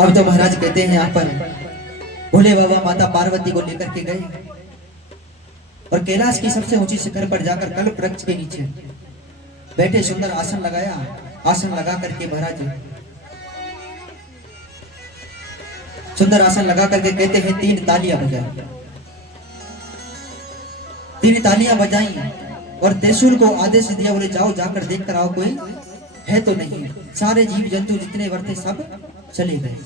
अब तो महाराज कहते हैं यहाँ पर भोले बाबा माता पार्वती को लेकर के गए और कैलाश की सबसे ऊंची शिखर पर जाकर कल्प वृक्ष के नीचे बैठे, सुंदर आसन लगाया। आसन लगा करके महाराज सुंदर आसन लगा करके कहते हैं तीन तालियां बजाई। तीन तालियां बजाई और त्रिशूल को आदेश दिया, बोले जाओ जाकर देख कर आओ कोई है तो नहीं। सारे जीव जंतु जितने वर थे सब चले गए।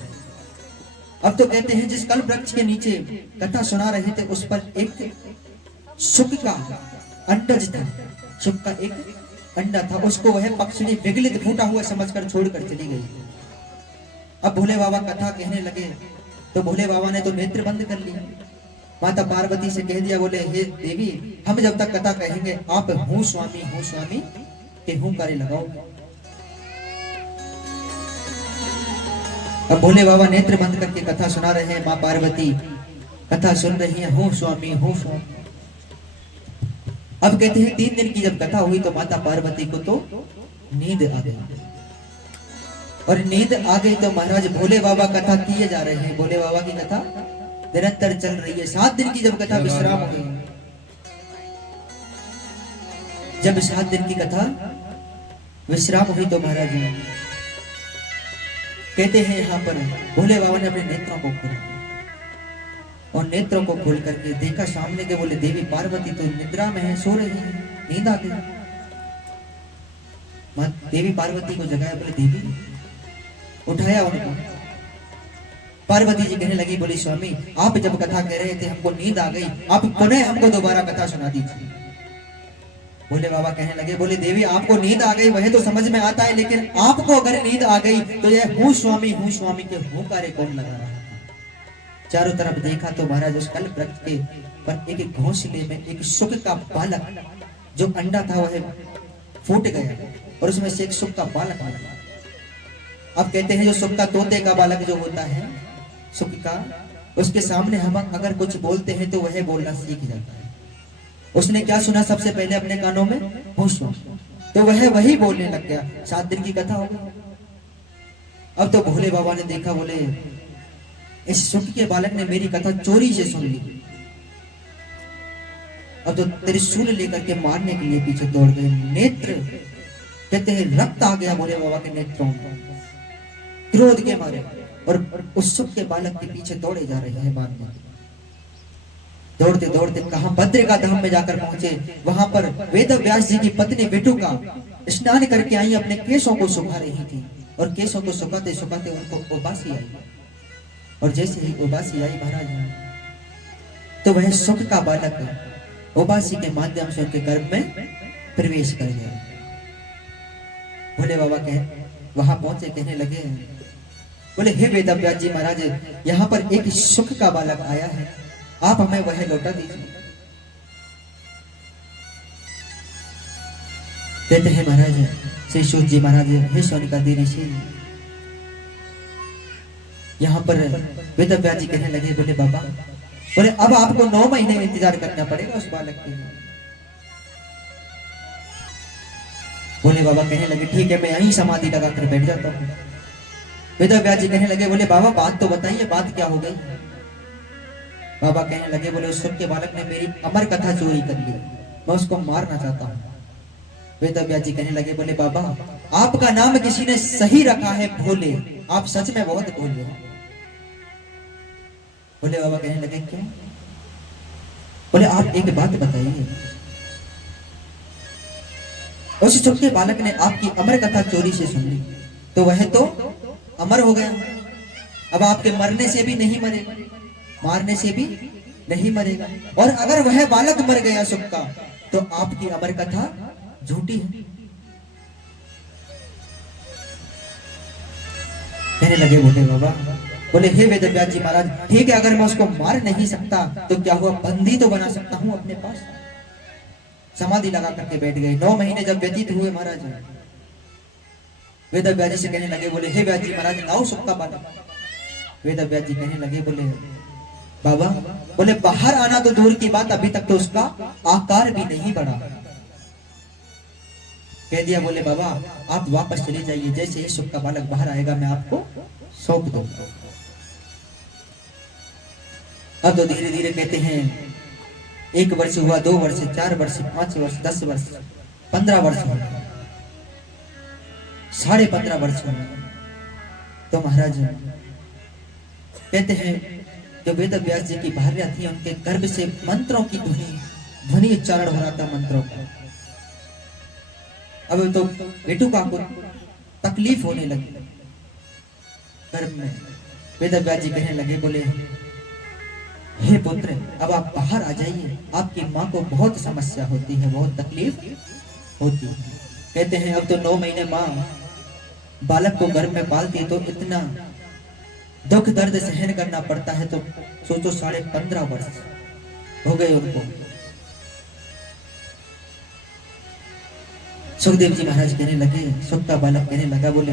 अब तो कहते हैं जिस कल्प वृक्ष के नीचे कथा सुना रहे थे उस पर एक शुक का अंडज था। शुक का एक अंडा था, उसको वह पक्षी विगलित फूटा हुआ समझकर छोड़कर चली गई। अब भोले बाबा कथा कहने लगे तो भोले बाबा ने तो नेत्र बंद कर लिए। माता पार्वती से कह दिया, बोले हे देवी, हम जब तक कथा कहेंगे आप हूँ स्वामी के हूँ कार्य लगाओ। अब भोले बाबा नेत्र बंद करके कथा सुना रहे हैं। माँ पार्वती कथा सुन रही है, हूँ स्वामी हूँ स्वामी। अब कहते हैं 3 दिन की जब कथा हुई तो माता पार्वती को तो नींद आ गई। और नींद आ गई तो महाराज भोले बाबा कथा किए जा रहे हैं। भोले बाबा की कथा निरंतर चल रही है। 7 दिन की जब कथा विश्राम हो गई, जब 7 दिन की कथा विश्राम हुई तो महाराज कहते हैं यहाँ पर भोले बाबा ने अपने नेत्रों को खोला और नेत्रों को खोल करके देखा सामने के, बोले देवी पार्वती तो निद्रा में है, सो रही है, नींद आ गई। देवी पार्वती को जगाया, बोले देवी, उठाया उनको। पार्वती जी कहने लगी, बोली स्वामी आप जब कथा कह रहे थे हमको नींद आ गई, आप पुनः हमको दोबारा कथा सुना दीजिए। भोले बाबा कहने लगे, बोले देवी आपको नींद आ गई वह तो समझ में आता है, लेकिन आपको अगर नींद आ गई तो यह हूँ स्वामी के हूँ कार्य कौन लगा रहा है। चारों तरफ देखा तो महाराज उस कल्प वृक्ष के पर एक घोंसले में एक शुक का बालक, जो अंडा था वह फूट गया और उसमें से एक शुक का बालक निकला। अब कहते हैं जो शुक का तोते का बालक जो होता है शुक का, उसके सामने हम अगर कुछ बोलते हैं तो वह बोलना सीख जाता है। उसने क्या सुना सबसे पहले अपने कानों में, हूँ स्वामी, तो वह वही बोलने लग गया। 7 दिन की कथा हो गई। अब तो भोले बाबा ने देखा, बोले इस शुक के बालक ने मेरी कथा चोरी से सुन ली। अब तो त्रिशूल लेकर के मारने के लिए पीछे दौड़ गए। नेत्र कहते हैं रक्त आ गया भोले बाबा के नेत्रों में क्रोध के मारे, और उस शुक के बालक के पीछे दौड़े जा रहे हैं मारने। दौड़ते दौड़ते कहा बद्रिका धाम में जाकर पहुंचे। वहां पर वेद व्यास जी की पत्नी बेटुका स्नान करके आई, अपने केशों को सुखा रही थी और केशों को सुखाते सुखाते उनको उबासी आई। और जैसे ही उबासी आई महाराज तो वह शुक का बालक उबासी के माध्यम से उनके गर्भ में प्रवेश कर गया। भोले बाबा वहां पहुंचे, कहने लगे, बोले हे वेद व्यास जी महाराज, यहाँ पर एक शुक का बालक आया है, आप हमें वह लौटा दीजिए। कहते हैं महाराज श्री सूत जी महाराज, हे सोनिका दी ऋषि, यहाँ पर वेद व्यास जी कहने लगे, बोले बाबा, बोले अब आपको 9 महीने इंतजार करना पड़ेगा उस बालक के लिए। भोले बाबा कहने लगे, ठीक है मैं यहीं समाधि लगा कर बैठ जाता हूँ। वेद व्यास जी कहने लगे, बोले बाबा बात तो बताइए, बात क्या हो गई। बाबा कहने लगे, बोले उस शुक के बालक ने मेरी अमर कथा चोरी कर ली, मैं उसको मारना चाहता हूँ। वेद व्यास जी कहने लगे, बोले बाबा आपका नाम किसी ने सही रखा है भोले, आप सच में बहुत भोले हो। भोले बाबा कहने लगे, क्यों। बोले आप एक बात बताइए, उस शुक के बालक ने आपकी अमर कथा चोरी से सुन ली तो वह तो अमर हो गया, अब आपके मरने से भी नहीं मरेगा, मारने से भी नहीं मरेगा, और अगर वह बालक मर गया शुक का तो आपकी अमर कथा झूठी है। कहने लगे भोले बाबा, बोले हे वेद व्यास जी महाराज, ठीक है अगर मैं उसको मार नहीं सकता तो क्या हुआ, बंदी तो बना सकता हूं अपने पास। समाधि लगा करके बैठ गए। 9 महीने जब व्यतीत हुए महाराज, वेद व्यास जी से कहने लगे, बोले हे व्यास जी महाराज लाओ शुक का बालक। वेद व्यास जी कहने लगे, बोले बाबा, बोले बाहर आना तो दूर की बात, अभी तक तो उसका आकार भी नहीं बढ़ा। कह दिया, बोले बाबा आप वापस चले जाइए, जैसे ही शुक का बालक बाहर आएगा मैं आपको सौंप दो। अब तो धीरे धीरे कहते हैं 1 वर्ष हुआ, 2 वर्ष, 4 वर्ष, 5 वर्ष, 10 वर्ष, 15 वर्ष हो गए, 15.5 वर्ष हो गए। तो महाराज कहते हैं जो वेद व्यास जी की भार्या थी उनके गर्भ से मंत्रों की ध्वनि उच्चारण हो रहा था, मंत्रों का। अब तो रेणुका को तकलीफ होने लगी गर्भ में। वेद व्यास जी कहने लगे, बोले हे पुत्र अब आप बाहर आ जाइए, आपकी माँ को बहुत समस्या होती है, बहुत तकलीफ होती है। कहते हैं अब तो 9 महीने माँ बालक को गर्भ में पालती है तो इतना दुख दर्द सहन करना पड़ता है। तो सोचो 15.5 वर्ष हो गए उनको। सुखदेव जी महाराज कहने लगे, सुख का बालक कहने लगा, बोले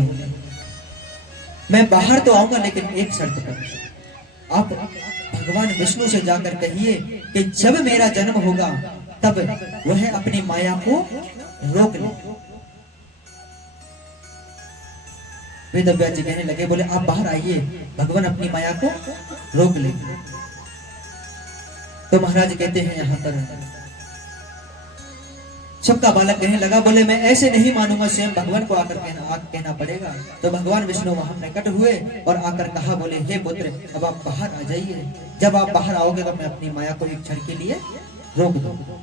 मैं बाहर तो आऊंगा लेकिन एक शर्त पर, आप भगवान विष्णु से जाकर कहिए कि जब मेरा जन्म होगा तब वह अपनी माया को रोक ले। वेद व्यास जी कहने लगे, बोले आप बाहर आइए, भगवान अपनी माया को रोक ले। तो महाराज कहते हैं यहाँ पर सबका बालक कहने लगा, बोले मैं ऐसे नहीं मानूंगा, स्वयं भगवान को आकर कहना पड़ेगा। तो भगवान विष्णु वहां प्रकट हुए और आकर कहा, बोले हे पुत्र अब आप बाहर आ जाइए, जब आप बाहर आओगे तो मैं अपनी माया को एक क्षण के लिए रोक दूंगा।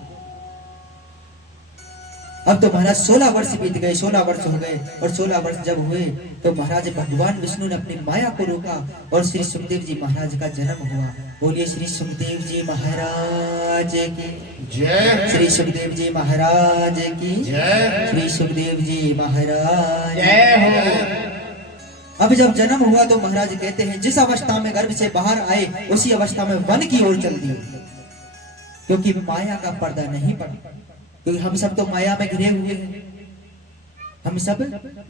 अब तो महाराज 16 वर्ष बीत गए, 16 वर्ष हो गए। और 16 वर्ष जब हुए तो महाराज भगवान विष्णु ने अपनी माया को रोका और श्री सुखदेव जी महाराज का जन्म हुआ। बोलिए श्री सुखदेव जी महाराज की जय, श्री सुखदेव जी महाराज की जय, श्री सुखदेव जी महाराज जय हो। अब जब जन्म हुआ तो महाराज कहते हैं जिस अवस्था में गर्भ से बाहर आए उसी अवस्था में वन की ओर चल दिए, क्योंकि माया का पर्दा नहीं पड़ा। क्योंकि हम सब तो माया में घिरे हुए हैं, हम सब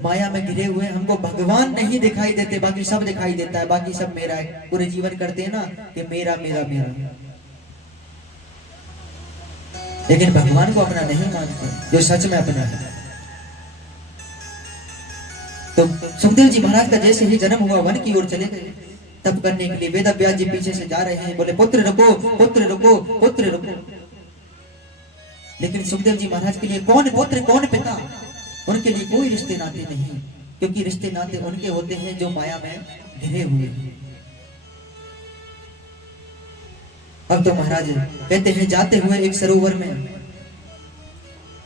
माया में घिरे हुए हैं, हमको भगवान नहीं दिखाई देते, बाकी सब दिखाई देता है, बाकी सब मेरा है। पूरे जीवन करते हैं ना कि मेरा मेरा मेरा, लेकिन भगवान को अपना नहीं मानते जो सच में अपना है। तो सुखदेव जी महाराज का जैसे ही जन्म हुआ वन की ओर चले गए तप करने के लिए। वेद व्यास जी पीछे से जा रहे हैं, बोले पुत्र रुको, पुत्र रुको, पुत्र रुको। लेकिन सुखदेव जी महाराज के लिए कौन पुत्र कौन पिता, उनके लिए कोई रिश्ते नाते नहीं, क्योंकि रिश्ते नाते उनके होते हैं जो माया में घिरे हुए हैं। अब तो महाराज कहते हैं जाते हुए एक सरोवर में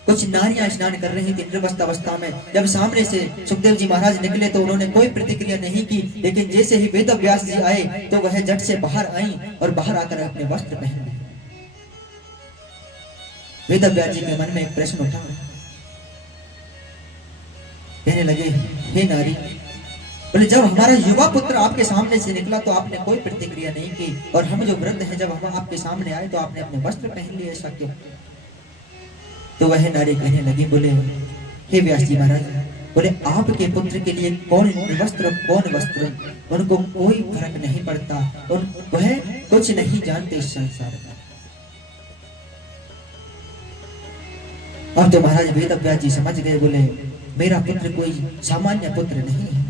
कुछ नारियां स्नान कर रही थी नृवस्थ अवस्था में। जब सामने से सुखदेव जी महाराज निकले तो उन्होंने कोई प्रतिक्रिया नहीं की, लेकिन जैसे ही वेद व्यास जी आए तो वह झट से बाहर आई और बाहर आकर अपने वस्त्र पहन लिए। वेद व्यास जी के मन में एक प्रश्न उठा, कहने लगे हे नारी, बोले जब हमारा युवा पुत्र आपके सामने से निकला तो आपने कोई प्रतिक्रिया नहीं की, और हम जो वृद्ध हैं जब हम आपके सामने आए तो आपने अपने वस्त्र पहन लिए, ऐसा क्यों? तो वह नारी कहने लगी, बोले हे व्यास जी महाराज, बोले आपके पुत्र के लिए कौन वस्त्र कौन वस्त्र उनको कोई फर्क नहीं पड़ता, वह कुछ नहीं जानते इस संसार में। अब तो महाराज वेद व्यास जी समझ गए, बोले मेरा पुत्र कोई सामान्य पुत्र नहीं है।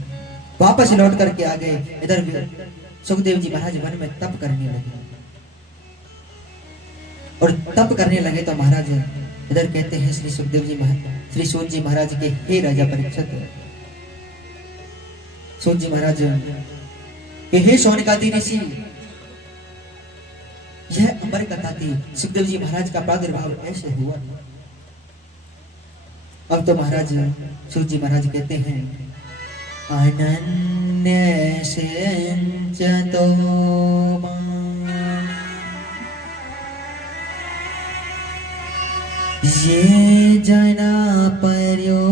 वापस लौट करके आ गए। इधर सुखदेव जी महाराज वन में तप करने लगे, और तप करने लगे तो महाराज इधर कहते हैं श्री सुखदेव जी महाराज, श्री सूत जी महाराज के हे राजा परीक्षित, सूत जी महाराज के हे शौनकादि ऋषि, यह अमर कथा थी, सुखदेव जी महाराज का प्रादुर्भाव ऐसे हुआ। अब तो महाराज सूत जी महाराज कहते हैं अनन्य सिंचतो ये जना पर्योपासते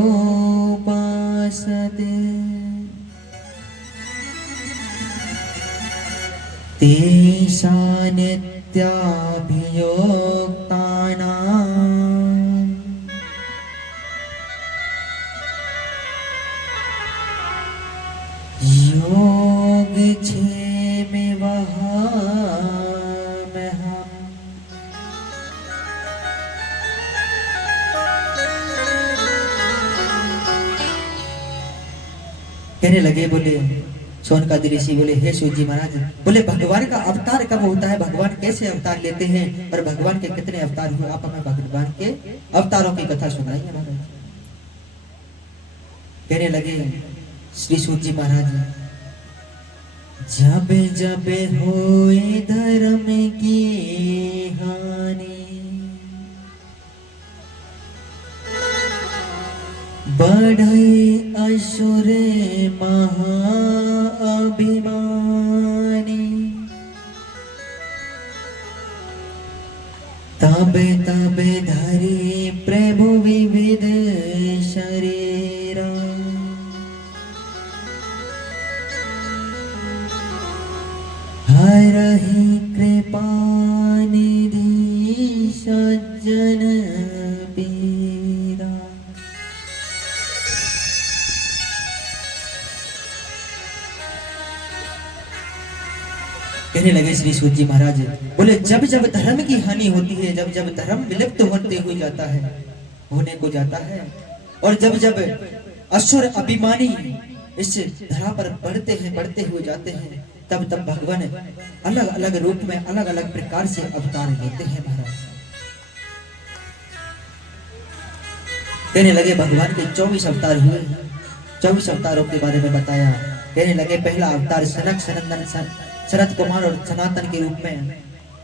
तेषा नित्याभियोक्तानां योगक्षेमे वहाम्यहम्। कहने लगे, बोले सोनकादि ऋषि बोले हे सूत जी महाराज, बोले भगवान का अवतार कब होता है, भगवान कैसे अवतार लेते हैं और भगवान के कितने अवतार हुए, आप हमें भगवान के अवतारों की कथा सुनाइए महाराज। कहने लगे श्री सूत जी महाराज, जब जब होए धर्म की हानि, बढ़े असुर महाअभिमानी, तब तब धरे प्रभु विविध शरीरा, हरहि कृपा निधि सज्जन पीरा। कहने लगे श्री सूत जी महाराज, बोले जब जब धर्म की हानि होती है, जब जब धर्म विलुप्त होते हुए जाता है, होने को जाता है, और जब जब असुर अभिमानी इस धरा पर बढ़ते हुए जाते हैं, तब तब भगवान अलग अलग रूप में अलग अलग प्रकार से अवतार लेते हैं महाराज। कहने लगे भगवान के 24 अवतार हुए, 24 अवतारों के बारे में बताया। कहने लगे पहला अवतार सनक सनंदन शरद कुमार और सनातन के रूप में,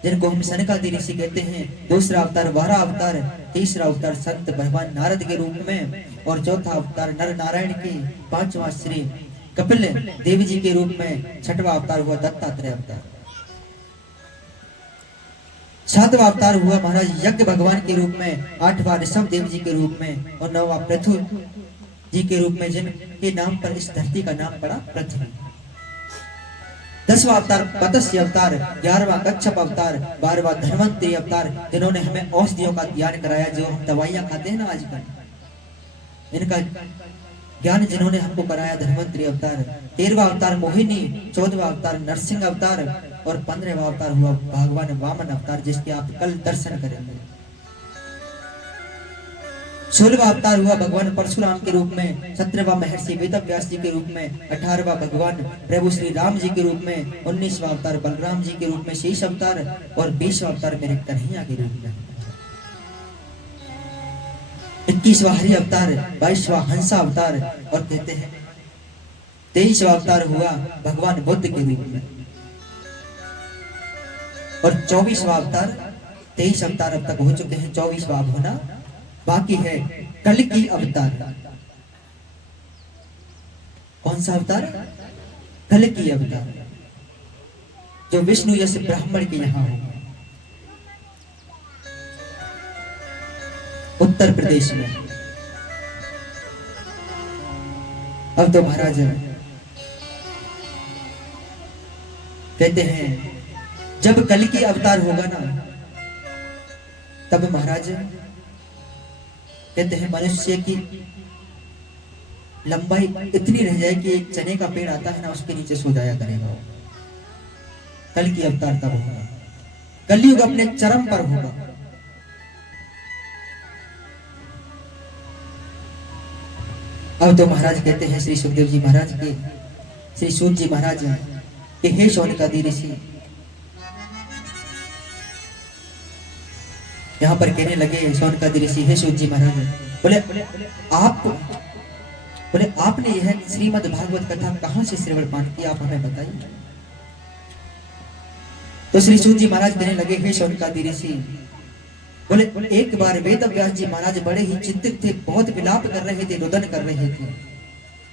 जिनको हम सनकादि ऋषि कहते हैं। दूसरा अवतार वारा अवतार, तीसरा अवतार संत भगवान नारद के रूप में, और चौथा अवतार नर नारायण के, पांचवा श्री कपिल देव जी के रूप में, छठवां अवतार हुआ दत्तात्रेय अवतार, सातवां अवतार हुआ महाराज यज्ञ भगवान के रूप में, आठवां ऋषभ देव जी के रूप में, और नौवां पृथु जी के रूप में, जिनके नाम पर इस धरती का नाम पड़ा पृथ्वी। 10वां अवतार मत्स्य अवतार, 11वां कच्छप अवतार, 12वां धन्वंतरी अवतार, जिन्होंने हमें औषधियों का ज्ञान कराया, जो हम दवाइयां खाते हैं ना आजकल, इनका ज्ञान जिन्होंने हमको कराया, धन्वंतरी अवतार। 13वां अवतार मोहिनी, 14वां अवतार नरसिंह अवतार, और 15वां अवतार हुआ भगवान वामन अवतार, जिसके आप कल दर्शन करेंगे। 16वां अवतार हुआ भगवान परशुराम के रूप में, 17वां महर्षि वेदव्यास जी के रूप में, 18वां भगवान प्रभु श्री राम जी के रूप में, 19वां अवतार बलराम जी के रूप में शेष अवतार, और 20वां अवतार मेरे कन्हैया के रूप में, 21वां हरि अवतार, 22वां हंसा अवतार, और कहते हैं 23वां अवतार हुआ भगवान बुद्ध के रूप में, और 24वां अवतार, 23 अवतार अब तक हो चुके हैं, 24वां अब होना बाकी है, कल की अवतार। कौन सा अवतार? कल की अवतार, जो विष्णु यश ब्राह्मण के यहां होगा, उत्तर प्रदेश में। अब तो महाराज कहते हैं जब कल की अवतार होगा ना, तब महाराज कहते हैं मनुष्य की लंबाई इतनी रह जाए कि एक चने का पेड़ आता है ना, उसके नीचे सो जाया करेगा। कल की अवतार तब होगा, कलयुग अपने चरम पर होगा। अब तो महाराज कहते हैं श्री सुखदेव जी महाराज के, श्री सूत जी महाराज के, हे शौनकादि ऋषि, यहाँ पर कहने लगे शौनकादि ऋषि, हे सूत जी महाराज, बोले आपने यह श्रीमद् भागवत कथा कहां से श्रवण पाठ किया, आप हमें बताइए। तो श्री सूत जी महाराज कहने लगे, हे शौनकादि ऋषि, बोले एक बार वेदव्यास जी महाराज बड़े ही चिंतित थे, बहुत विलाप कर रहे थे, रुदन कर रहे थे,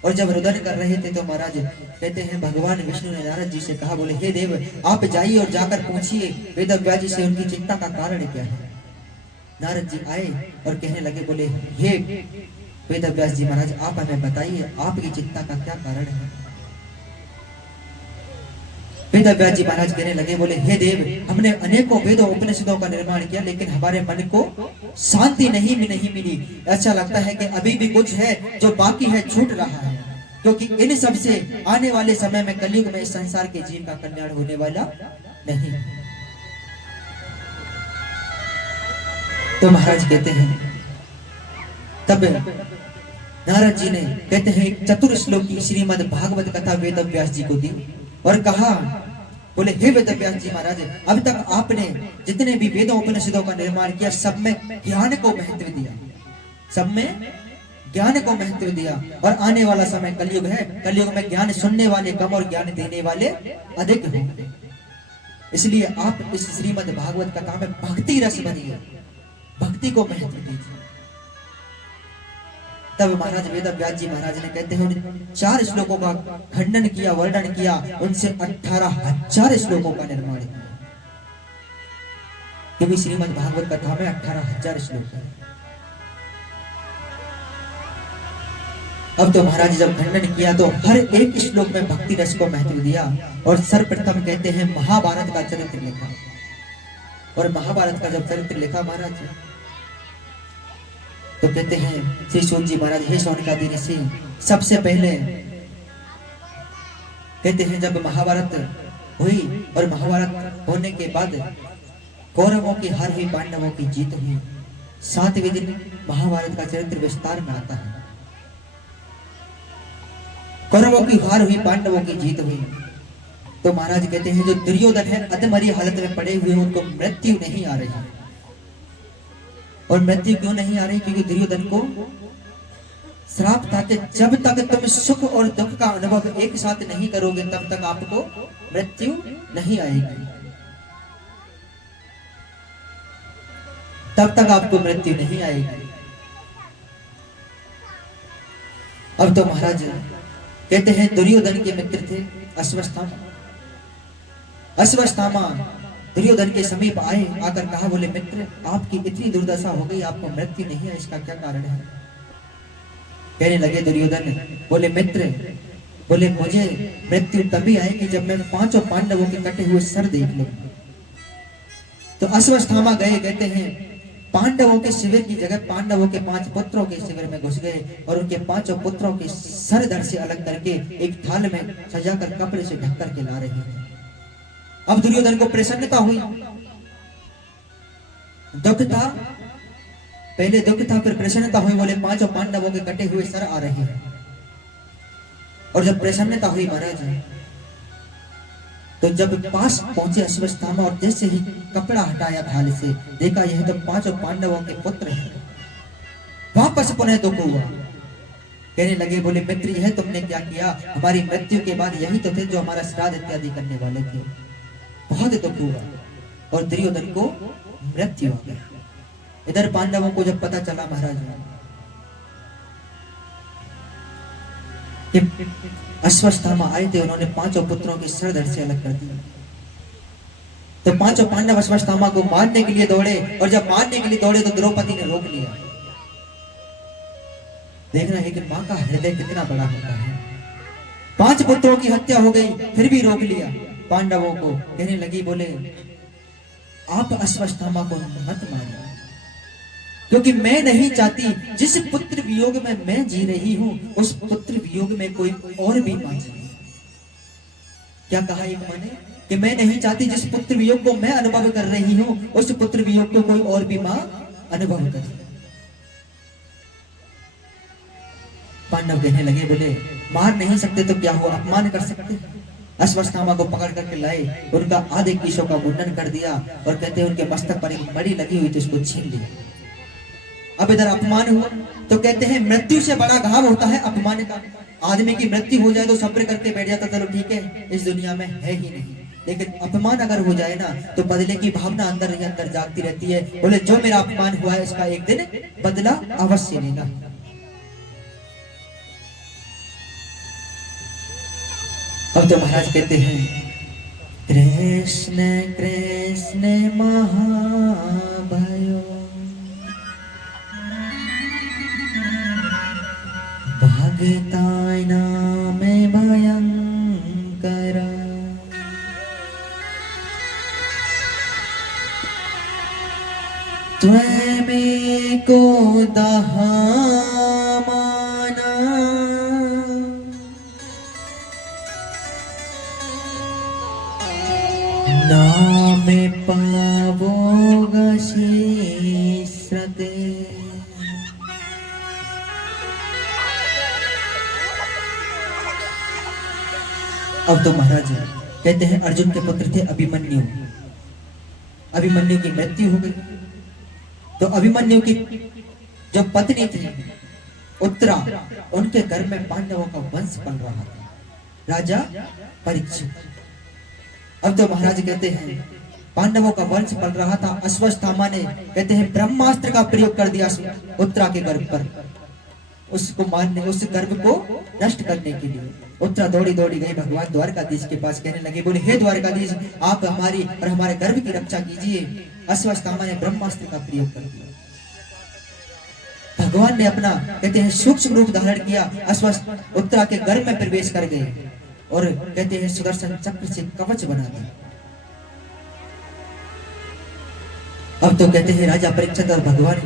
और जब रुदन कर रहे थे तो महाराज कहते हैं भगवान विष्णु ने नारद जी से कहा, बोले हे देव, आप जाइए और जाकर पूछिए वेदव्यास जी से उनकी चिंता का कारण क्या है। नारद जी आए और कहने लगे, बोले हे वेदव्यास जी महाराज, आप हमें बताइए आपकी चिंता का क्या कारण है। वेदव्यास जी महाराज कहने लगे, बोले हे देव, हमने अनेकों वेदों उपनिषदों का निर्माण किया, लेकिन हमारे मन को शांति नहीं मिली। ऐसा लगता है कि अभी भी कुछ है जो बाकी है, छूट रहा है, क्योंकि इन सब से आने वाले समय में कलयुग में इस संसार के जीव का कल्याण होने वाला नहीं। तो महाराज कहते हैं तब नारद जी ने कहते हैं एक चतुर श्लोकी श्रीमद् भागवत कथा वेद व्यास जी को दी और कहा, बोले हे वेद व्यास जी महाराज, अब तक आपने जितने भी वेदों उपनिषदों का निर्माण किया सब में ज्ञान को महत्व दिया, सब में ज्ञान को महत्व दिया। और आने वाला समय कलयुग है, कलयुग में ज्ञान सुनने वाले कम और ज्ञान देने वाले अधिक होंगे। इसलिए आप इस श्रीमद् भागवत कथा में भक्ति रस भरिए, भक्ति को महत्व दीजिए। तब महाराज वेद व्यास जी महाराज ने कहते हैं उन 4 श्लोकों का खंडन किया, वर्णन किया, उनसे 18,000 श्लोकों का निर्माण किया, क्योंकि श्रीमद् भागवत कथा में 18,000 श्लोक है। अब तो महाराज जब खंडन किया तो हर एक श्लोक में भक्ति रस को महत्व दिया और सर्वप्रथम कहते हैं महाभारत का चरित्र लिखा। और महाभारत का जब चरित्र लिखा महाराज तो कहते हैं श्री सूत जी महाराज, हे शौनकादि ऋषि, सबसे पहले कहते हैं जब महाभारत हुई और महाभारत होने के बाद कौरवों की हार हुई, पांडवों की जीत हुई, 7वें दिन महाभारत का चरित्र विस्तार में आता है। कौरवों की हार हुई, पांडवों की जीत हुई, तो महाराज कहते हैं जो दुर्योधन है अधमरी हालत में पड़े हुए उनको मृत्यु नहीं आ रही। और मृत्यु क्यों नहीं आ रही? क्योंकि दुर्योधन को श्राप था कि जब तक तुम सुख और दुख का अनुभव एक साथ नहीं करोगे तब तक आपको मृत्यु नहीं आएगी, तब तक आपको मृत्यु नहीं आएगी। अब तो महाराज कहते हैं दुर्योधन के मित्र थे अश्वत्थामा। अश्वत्थामा दुर्योधन के समीप आए, आकर कहा, बोले मित्र, आपकी इतनी दुर्दशा हो गई, आपको मृत्यु नहीं है, इसका क्या कारण है? कहने लगे दुर्योधन, बोले मित्र, बोले मुझे मृत्यु तभी आएगी जब मैं 5 पांडवों के कटे हुए सर देख लूं। तो अश्वत्थामा गए, कहते हैं पांडवों के शिविर की जगह पांडवों के 5 पुत्रों के शिविर में घुस गए और उनके 5 पुत्रों के सर धड़ से अलग करके एक थाल में सजाकर कपड़े से ढक करके ला रहे हैं। अब दुर्योधन को प्रसन्नता हुई, दुख था, पहले दुख था फिर प्रसन्नता हुई, बोले 5 पांडवों के कटे हुए सर आ रहे हैं। और जब प्रसन्नता हुई महाराज तो जब पास पहुंचे अश्वत्थामा और जैसे ही कपड़ा हटाया थाल से, देखा यह तो 5 पांडवों के पुत्र हैं। वापस पुनः दुख हुआ, कहने लगे, बोले मित्र, यह तुमने क्या किया? हमारी मृत्यु के बाद यही तो थे जो हमारा श्राद्ध इत्यादि करने वाले थे। बहुत दुख हुआ और दुर्योधन को मृत्यु हो गई। इधर पांडवों को जब पता चला महाराज कि अश्वत्थामा आए थे, उन्होंने 5 पुत्रों के सर धड़ से अलग कर दिया, तो 5 पांडव अश्वत्थामा को मारने के लिए दौड़े और जब मारने के लिए दौड़े तो द्रौपदी ने रोक लिया। देखना है कि मां का हृदय कितना बड़ा होता है। 5 पुत्रों की हत्या हो गई फिर भी रोक लिया पांडवों को। कहने लगी, बोले आप अश्वत्थामा को मत मारिए, क्योंकि मैं नहीं चाहती जिस पुत्र वियोग में मैं जी रही हूं उस पुत्र वियोग में कोई और भी मां जिए। क्या कहा एक मां ने कि मैं नहीं चाहती जिस पुत्र वियोग को मैं अनुभव कर रही हूं उस पुत्र वियोग को कोई और भी मां अनुभव करे। पांडव कहने लगे, बोले मार नहीं सकते तो क्या हुआ, अपमान कर सकते। अश्वत्थामा को पकड़ करके लाए, उनका आधे केशों का मुंडन कर दिया और कहते हैं उनके मस्तक पर एक मणि लगी हुई थी, उसको छीन लिया। अब इधर अपमान हुआ तो कहते हैं मृत्यु से बड़ा घाव होता है अपमान का। आदमी की मृत्यु हो जाए तो सब्र करके बैठ जाता, चलो ठीक है इस दुनिया में है ही नहीं, लेकिन अपमान अगर हो जाए ना तो बदले की भावना अंदर ही अंदर जागती रहती है। बोले जो मेरा अपमान हुआ है इसका एक दिन बदला अवश्य लेना। अब तो महाराज कहते हैं कृष्ण कृष्ण महाभयो भगताय नाम भयंकर त्वमेको दहामाना नाम पावोगशीश्रते। अब तो महाराज कहते हैं अर्जुन के पुत्र थे अभिमन्यु। अभिमन्यु की मृत्यु हो गई तो अभिमन्यु की जो पत्नी थी उत्तरा, उनके घर में पांडवों का वंश पल रहा था, राजा परीक्षित। अब तो महाराज कहते हैं पांडवों का वंश पल रहा था। अश्वत्थामा ने कहते हैं ब्रह्मास्त्र का प्रयोग कर दिया उत्तरा के गर्भ पर, उसको मारने, उस गर्भ को नष्ट करने के लिए। उत्तरा दौड़ी दौड़ी गई भगवान द्वारकाधीश के पास, कहने लगे बोले हे द्वारकाधीश आप हमारी और हमारे गर्भ की रक्षा कीजिए। अश्वत्थामा ने ब्रह्मास्त्र का प्रयोग कर दिया। भगवान ने अपना कहते हैं सूक्ष्म रूप धारण किया, अश्वत्थ उत्तरा के गर्भ में प्रवेश कर गए और कहते हैं सुदर्शन चक्र से कवच बना दिया। अब तो कहते हैं राजा परीक्षित और भगवान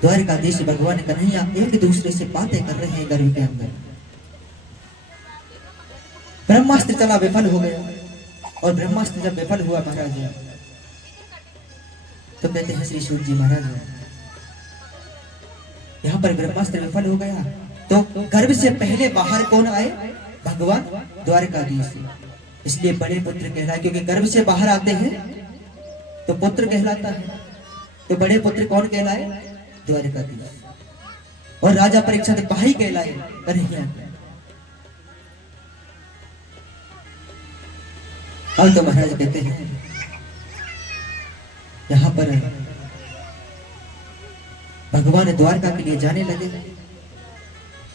द्वारकाधीश भगवान कन्हैया एक दूसरे से बातें कर रहे हैं गर्भ के अंदर। ब्रह्मास्त्र चला, विफल हो गया। और ब्रह्मास्त्र जब विफल हुआ महाराज तो कहते हैं श्री सूत जी महाराज यहाँ पर ब्रह्मास्त्र विफल हो गया तो गर्भ से पहले बाहर कौन आए? भगवान द्वारकाधीश। इसलिए बड़े पुत्र कहलाए, क्योंकि गर्भ से बाहर आते हैं तो पुत्र कहलाता है। तो बड़े पुत्र कौन कहलाए? द्वारकाधीश। और राजा परीक्षित भाई कहलाए कन्हैया। अब तो महाराज कहते हैं यहां पर भगवान द्वारका के लिए जाने लगे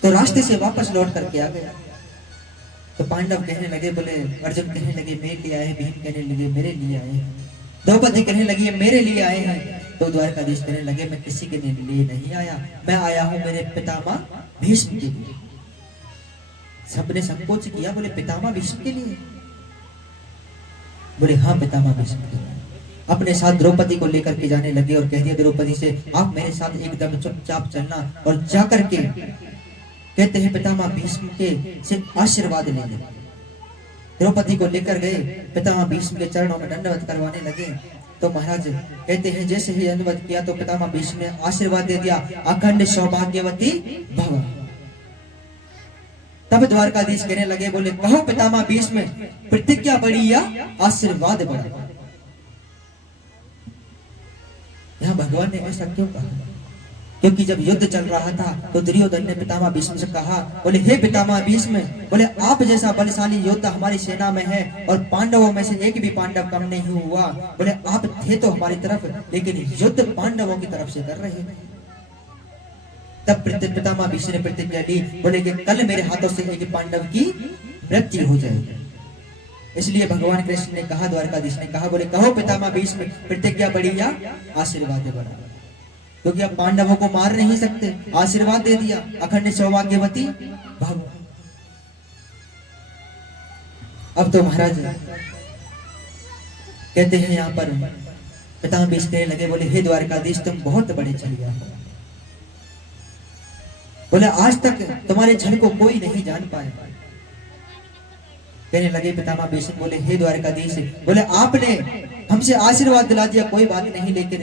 तो रास्ते से वापस लौट करके आ गया। तो पांडव कहने लगे, बोले अर्जुन कहने लगे मेरे लिए आए, भीम कहने लगे मेरे लिए आए हैं, द्रौपदी कहने लगी मेरे लिए आए हैं। तो द्वारकाधीश कहने लगे मैं किसी के लिए नहीं आया, मैं आया हूं मेरे पितामह भीष्म के लिए। सबने संकोच किया, बोले पितामह भीष्म के लिए? बोले हाँ पितामह भीष्म के लिए। अपने साथ द्रौपदी को लेकर के जाने लगे और कह दिया द्रौपदी से आप मेरे साथ एकदम चुपचाप चलना और जाकर के कहते हैं पितामह भीष्म के से आशीर्वाद लेंगे। द्रौपदी को लेकर गए, पितामह भीष्म के चरणों में दंडवत करवाने लगे। तो महाराज कहते हैं जैसे ही दंडवत किया तो पितामह भीष्म ने आशीर्वाद दे दिया, अखंड सौभाग्यवती भव। तब द्वारकाधीश कहने लगे, बोले कहो पितामह भीष्म प्रतिज्ञा बड़ी या आशीर्वाद बड़ा? यहाँ भगवान ने ऐसा क्यों कहा? क्योंकि जब युद्ध चल रहा था तो दुर्योधन ने पितामह भीष्म से कहा, बोले हे पितामह भीष्म, बोले आप जैसा बलशाली योद्धा हमारी सेना में है और पांडवों में से एक भी पांडव कम नहीं हुआ। बोले आप थे तो हमारी तरफ, लेकिन युद्ध पांडवों की तरफ से कर रहे हैं। तब पितामह भीष्म ने प्रतिज्ञा ली, बोले कि कल मेरे हाथों से एक पांडव की मृत्यु हो जाएगी। इसलिए भगवान कृष्ण ने कहा, द्वारकाधीश ने कहा, बोले कहो पितामह भीष्म प्रतिज्ञा बड़ी या आशीर्वाद बड़ा? क्योंकि आप पांडवों को मार नहीं सकते, आशीर्वाद दे दिया अखंड सौभाग्यवती भव। अब तो महाराज कहते हैं यहाँ पर पितामह भीष्म कहने लगे, बोले हे द्वारकाधीश तुम बहुत बड़े छलिया हो। बोले आज तक तुम्हारे छल को कोई नहीं जान पाया। कहने लगे पितामह भीष्म, बोले हे द्वारकाधीश, बोले आपने हमसे आशीर्वाद दिला दिया कोई बात नहीं, लेकिन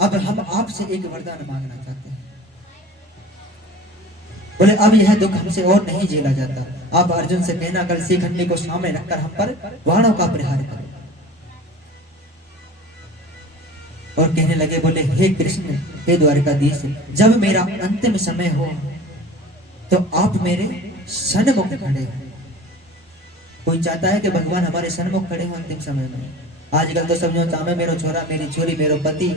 अब हम आपसे एक वरदान मांगना चाहते हैं। बोले अब यह दुख हमसे और नहीं झेला जाता, आप अर्जुन से कहना कल शिखंडी को सामने रखकर हम पर बाणों का प्रहार करें। और कहने लगे, बोले हे कृष्ण, हे द्वारकाधीश, जब मेरा अंतिम समय हो तो आप मेरे सन्मुख खड़े हो। कोई चाहता है कि भगवान हमारे सन्मुख खड़े हो अंतिम समय में? आजकल तो समझो चाहे मेरो छोरा, मेरी छोरी, मेरो पति,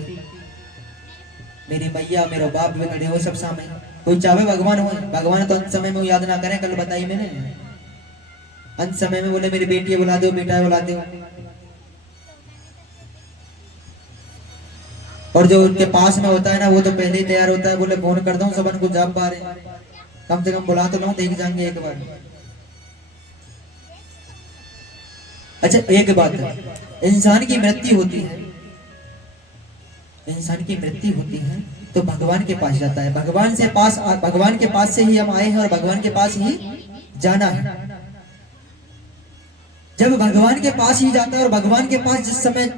मेरी मैया, मेरो बाप भी खड़े हो सब सामने। कोई चाहे भगवान हो, भगवान तो अंत समय में याद ना करें। कल बताई मैंने, अंत समय में बोले मेरी बेटी बुला दो, बेटा बुला दो। और जो उनके पास में होता है ना, वो तो पहले ही तैयार होता है, बोले फोन कर दो सबन को जाप पा रहे, कम से कम बुला तो लो, देख जाएंगे एक बार। अच्छा एक बात है, इंसान की मृत्यु होती है, इंसान की मृत्यु होती है तो भगवान के पास जाता है। भगवान के पास से ही हम आए हैं और भगवान के पास ही जाना है। जब भगवान के पास ही जाता है और भगवान के पास जिस समय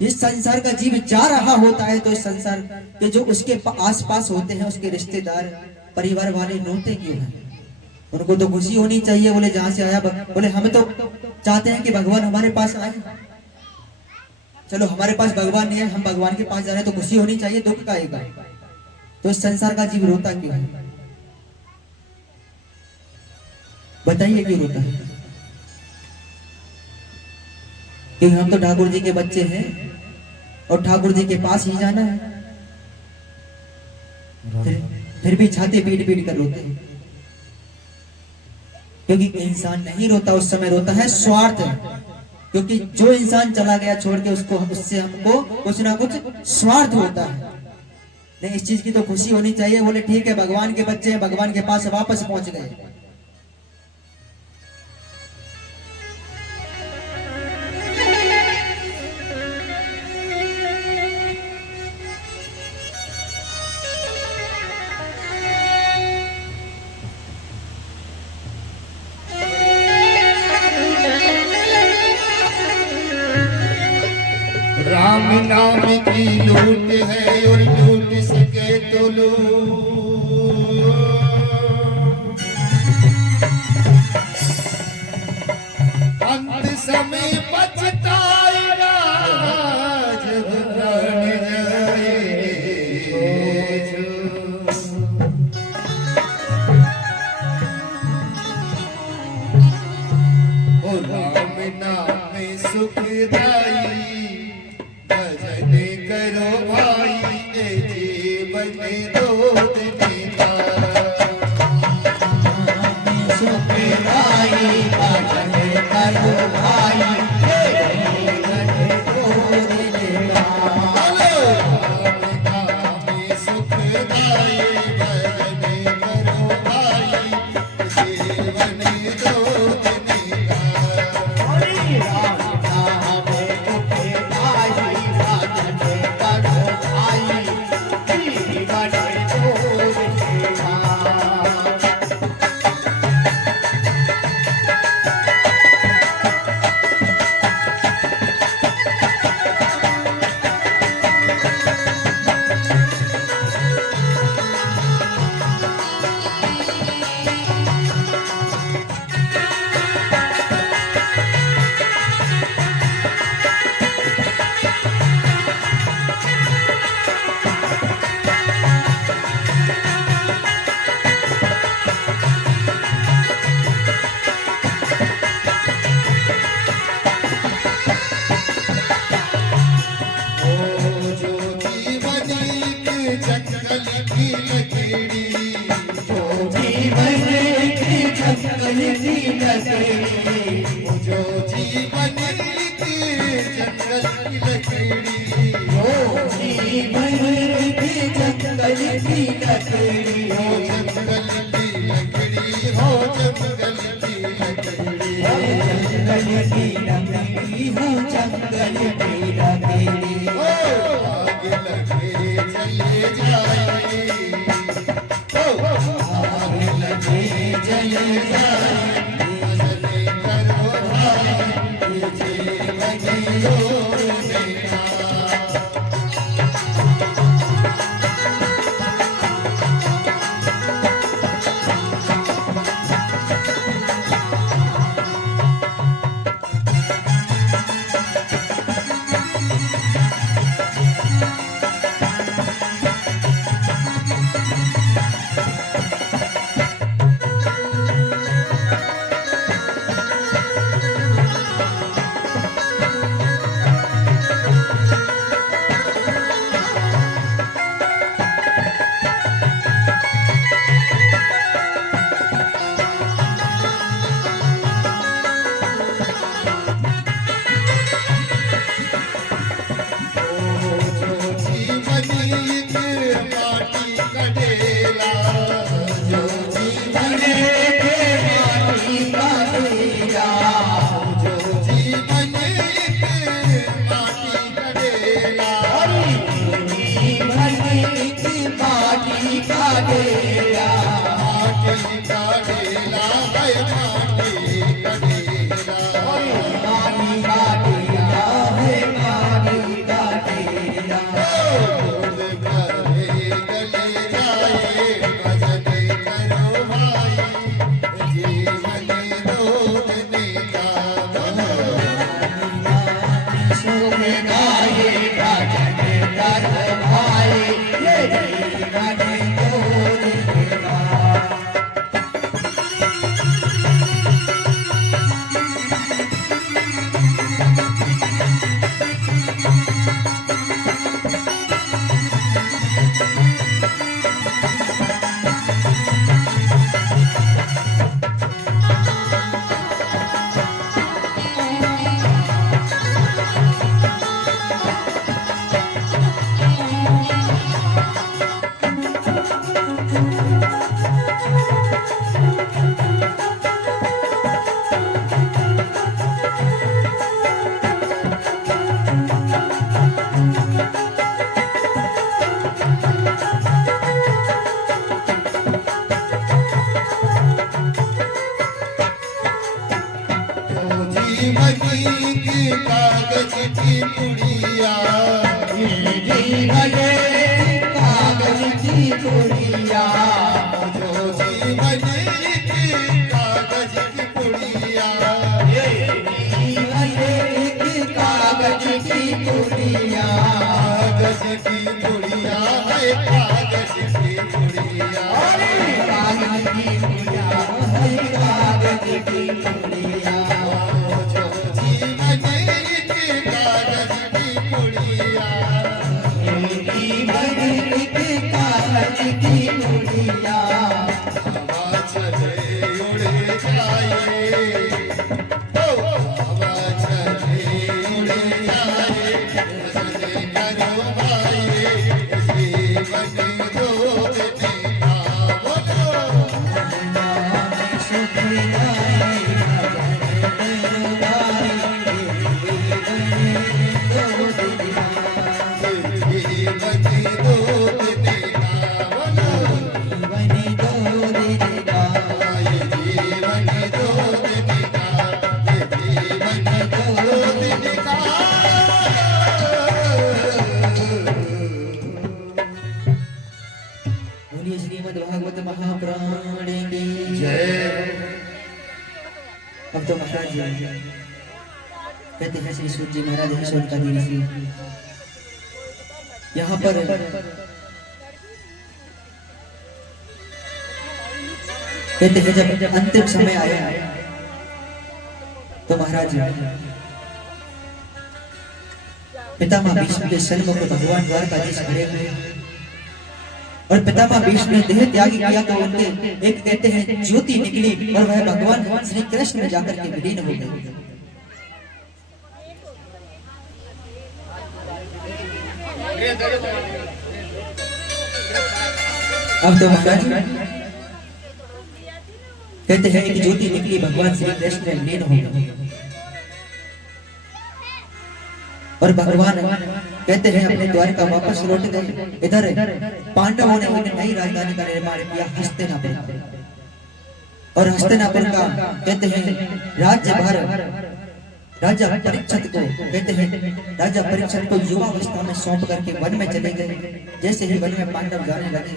इस संसार का जीव जा रहा होता है तो इस संसार के जो उसके आसपास होते हैं, उसके रिश्तेदार, परिवार वाले रोते क्यों हैं? उनको तो खुशी होनी चाहिए। बोले जहां से आया, बोले हम तो चाहते हैं कि भगवान हमारे पास आए। चलो हमारे पास भगवान नहीं है, हम भगवान के पास जा रहे हैं तो खुशी होनी चाहिए, दुख का आएगा। तो इस संसार का जीव रोता क्यों है? बताइए क्यों रोता है? क्योंकि हम तो ठाकुर जी के बच्चे हैं और ठाकुर जी के पास ही जाना है। फिर भी छाती पीट पीट कर रोते हैं, क्योंकि इंसान नहीं रोता उस समय, रोता है स्वार्थ। क्योंकि जो इंसान चला गया छोड़ के, उसको उससे हमको कुछ ना कुछ स्वार्थ होता है। नहीं, इस चीज की तो खुशी होनी चाहिए। बोले ठीक है, भगवान के बच्चे हैं, भगवान के पास वापस पहुंच गए। राम नाम की लूट है और लूट सके तो लूट। अंत समय पछताएगा जब प्राण ओ राम नाम सुखदाई, भजन करो भाई ए जीवन दो दिन का। सुखदाई भजन करो भाई ए जीवन दो दिन का। राम नाम सुखदाई, भजन करो भाई जीवन दो दिन का। जो जीवन की जंगल की लकड़ी, ओ जीवन की जंगल की लकड़ी, हो जंगल की लकड़ी, हो जंगल की लकड़ी, जंगल की लकड़ी, हो जंगल की लकड़ी। ओ आग लगे चले जाए, ओ आग लगे चले जाए, भजन करो भाई जीवन जोड़ने का। जीवनी की कागज की पुड़िया, जीवन कागज की पुड़िया, जो जीवनी की कागज की पुड़िया, जीवन कागज की पुड़िया, कागज की पुड़िया है, कागज की पुड़िया, कागज की पुड़िया है, कागज की पुड़िया, जो जीवनी की कागज की पुड़िया, जीवन कागज की पुड़िया, हवा चले उड़ जाए, ओ हवा चले उड़ जाए, सजे करो भाई, जीवन दो देखा बोलो, सुख जाए भजन जीवन दो देखा बोलो, जीवन दो देगा, ये जीवन दो देखा, ये जीवन दो देखा। बोलिए श्रीमद् भागवत महापुराण की जय। अब तो महाराज कहते हैं श्री सूत जी महाराज हैं सोनकादी ऋषि यहाँ पर कहते हैं जब अंतिम समय आया तो महाराज पितामह भीष्म के सन्मुख भगवान द्वारकाधीश खड़े हुए और पितामह भीष्म ने देह त्याग किया तो उनके एक कहते हैं ज्योति निकली और वह भगवान श्री कृष्ण में जाकर के विलीन हो गई। अब तो महाराज कहते हैं कि ज्योति निकली भगवान श्री कृष्ण में विलीन हो गई और भगवान कहते हैं अपने द्वारका वापस लौट गए। इधर पांडवों ने एक नई राजधानी का निर्माण किया हस्तिनापुर और हस्तिनापुर का कहते हैं राज्यभार राजा परीक्षित को कहते हैं राजा परीक्षित को युवावस्था में सौंप करके वन में चले गए। जैसे ही वन में पांडव जाने लगे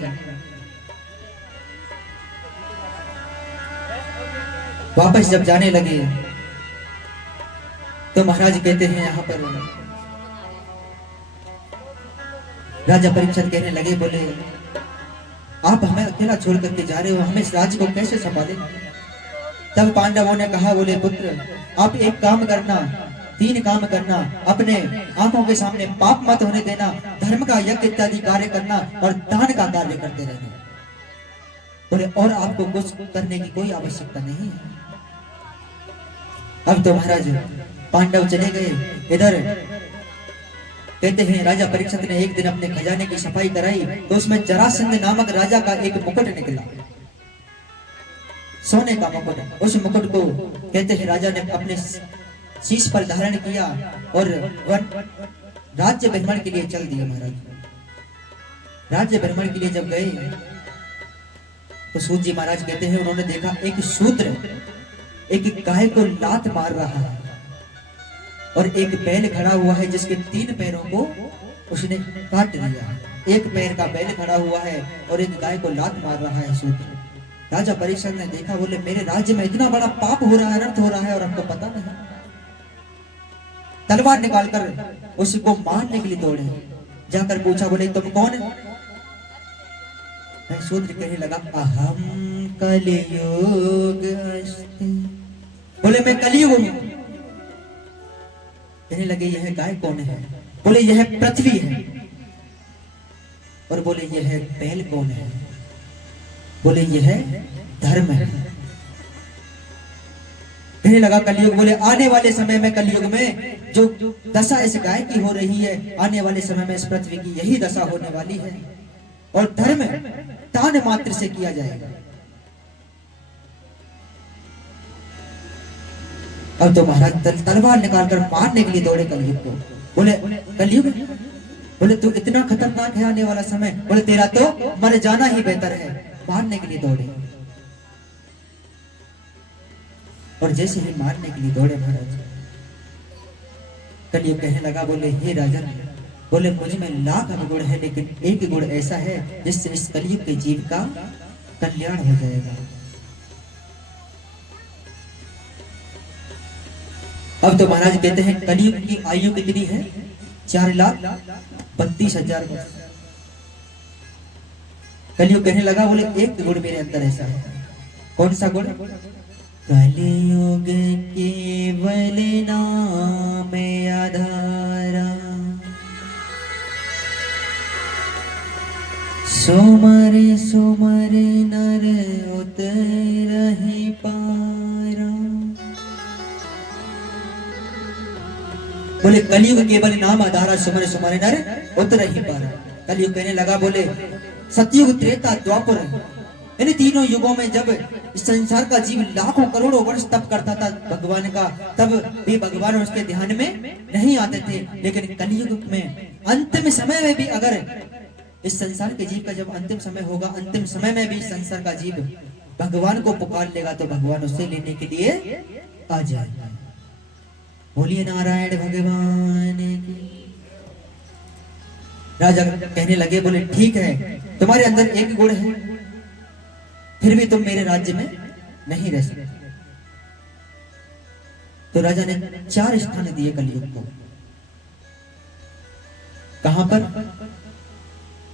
वापस जब जाने लगे तो महाराज कहते हैं यहाँ पर राजा परीक्षित कहने लगे बोले आप हमें अकेला छोड़ करके जा रहे हो, हमें इस राज्य को कैसे संभाले। तब पांडवों ने कहा बोले पुत्र आप एक काम करना, तीन काम करना, अपने आंखों के सामने पाप मत होने देना, धर्म का यज्ञ इत्यादि कार्य करना और दान का कार्य करते रहना। बोले और आपको कुछ करने की कोई आवश्यकता नहीं है। अब तो महाराज पांडव चले गए। इधर कहते हैं राजा परीक्षित ने एक दिन अपने खजाने की सफाई कराई तो उसमें जरासंध नामक राजा का एक मुकुट निकला, सोने का मुकुट। उस मुकुट को कहते हैं राजा ने अपने शीश पर धारण किया और राज्य भ्रमण के लिए चल दिया। महाराज राज्य भ्रमण के लिए जब गए तो सूत जी महाराज कहते हैं उन्होंने देखा एक शूद्र एक गाय को लात मार रहा है और एक बैल खड़ा हुआ है जिसके 3 पैरों को उसने काट दिया। एक पैर का बैल खड़ा हुआ है और एक गाय को लात मार रहा है शूद्र। राजा परीक्षित ने देखा बोले मेरे राज्य में इतना बड़ा पाप हो रहा है, अनर्थ हो रहा है और हमको पता नहीं। तलवार निकालकर उसको मारने के लिए दौड़े। जाकर पूछा बोले तुम कौन है। शूद्र कहने लगा अहम कलियुग अस्ति। बोले मैं कलियुग हूं। कहने लगे यह गाय कौन है। बोले यह पृथ्वी है। और बोले यह बैल कौन है। बोले यह धर्म है। कहने लगा कलियुग। बोले आने वाले समय में कलियुग में जो दशा इस गाय की हो रही है, आने वाले समय में इस पृथ्वी की यही दशा होने वाली है और धर्म तान मात्र से किया जाएगा। अब तो महाराज तलवार निकालकर मारने के लिए दौड़े कलयुग को। बोले कलयुग, बोले तू इतना खतरनाक है आने वाला समय। बोले तेरा तो मर जाना ही बेहतर है। मारने के लिए दौड़े और जैसे ही मारने के लिए दौड़े महाराज कलयुग कहने लगा, बोले हे राजन, बोले मुझ में लाख गुण है, लेकिन एक गुण ऐसा है जिससे इस कलयुग के जीव का कल्याण हो जाएगा। अब तो महाराज कहते हैं कलयुग की आयु कितनी है? 4,32,000 वर्ष। कलयुग कहने लगा, बोले एक गुण मेरे अंदर ऐसा है। कौन सा गुण? कलयुग केवल नाम आधारा, सुमर सुमर नर उतरहि पारा। बोले कलयुग केवल नाम आधारा, सुमर सुमर नर उतरहि पारा। कलयुग कहने लगा, बोले सतयुग त्रेता द्वापर, इन तीनों युगों में जब इस संसार का जीव लाखों करोड़ों वर्ष तप करता था भगवान का, तब भी भगवान उसके ध्यान में नहीं आते थे। लेकिन कलयुग में अंतिम समय में भी अगर इस संसार के जीव का जब अंतिम समय होगा, अंतिम समय में भी इस संसार का जीव भगवान को पुकार लेगा तो भगवान उससे लेने के लिए आ जाएगा। बोलिए नारायण भगवान की। राजा कहने लगे, बोले ठीक है, तुम्हारे अंदर एक गुण है, फिर भी तुम मेरे राज्य में नहीं रह सकते। तो राजा ने 4 स्थान दिए कलयुग को। कहां पर?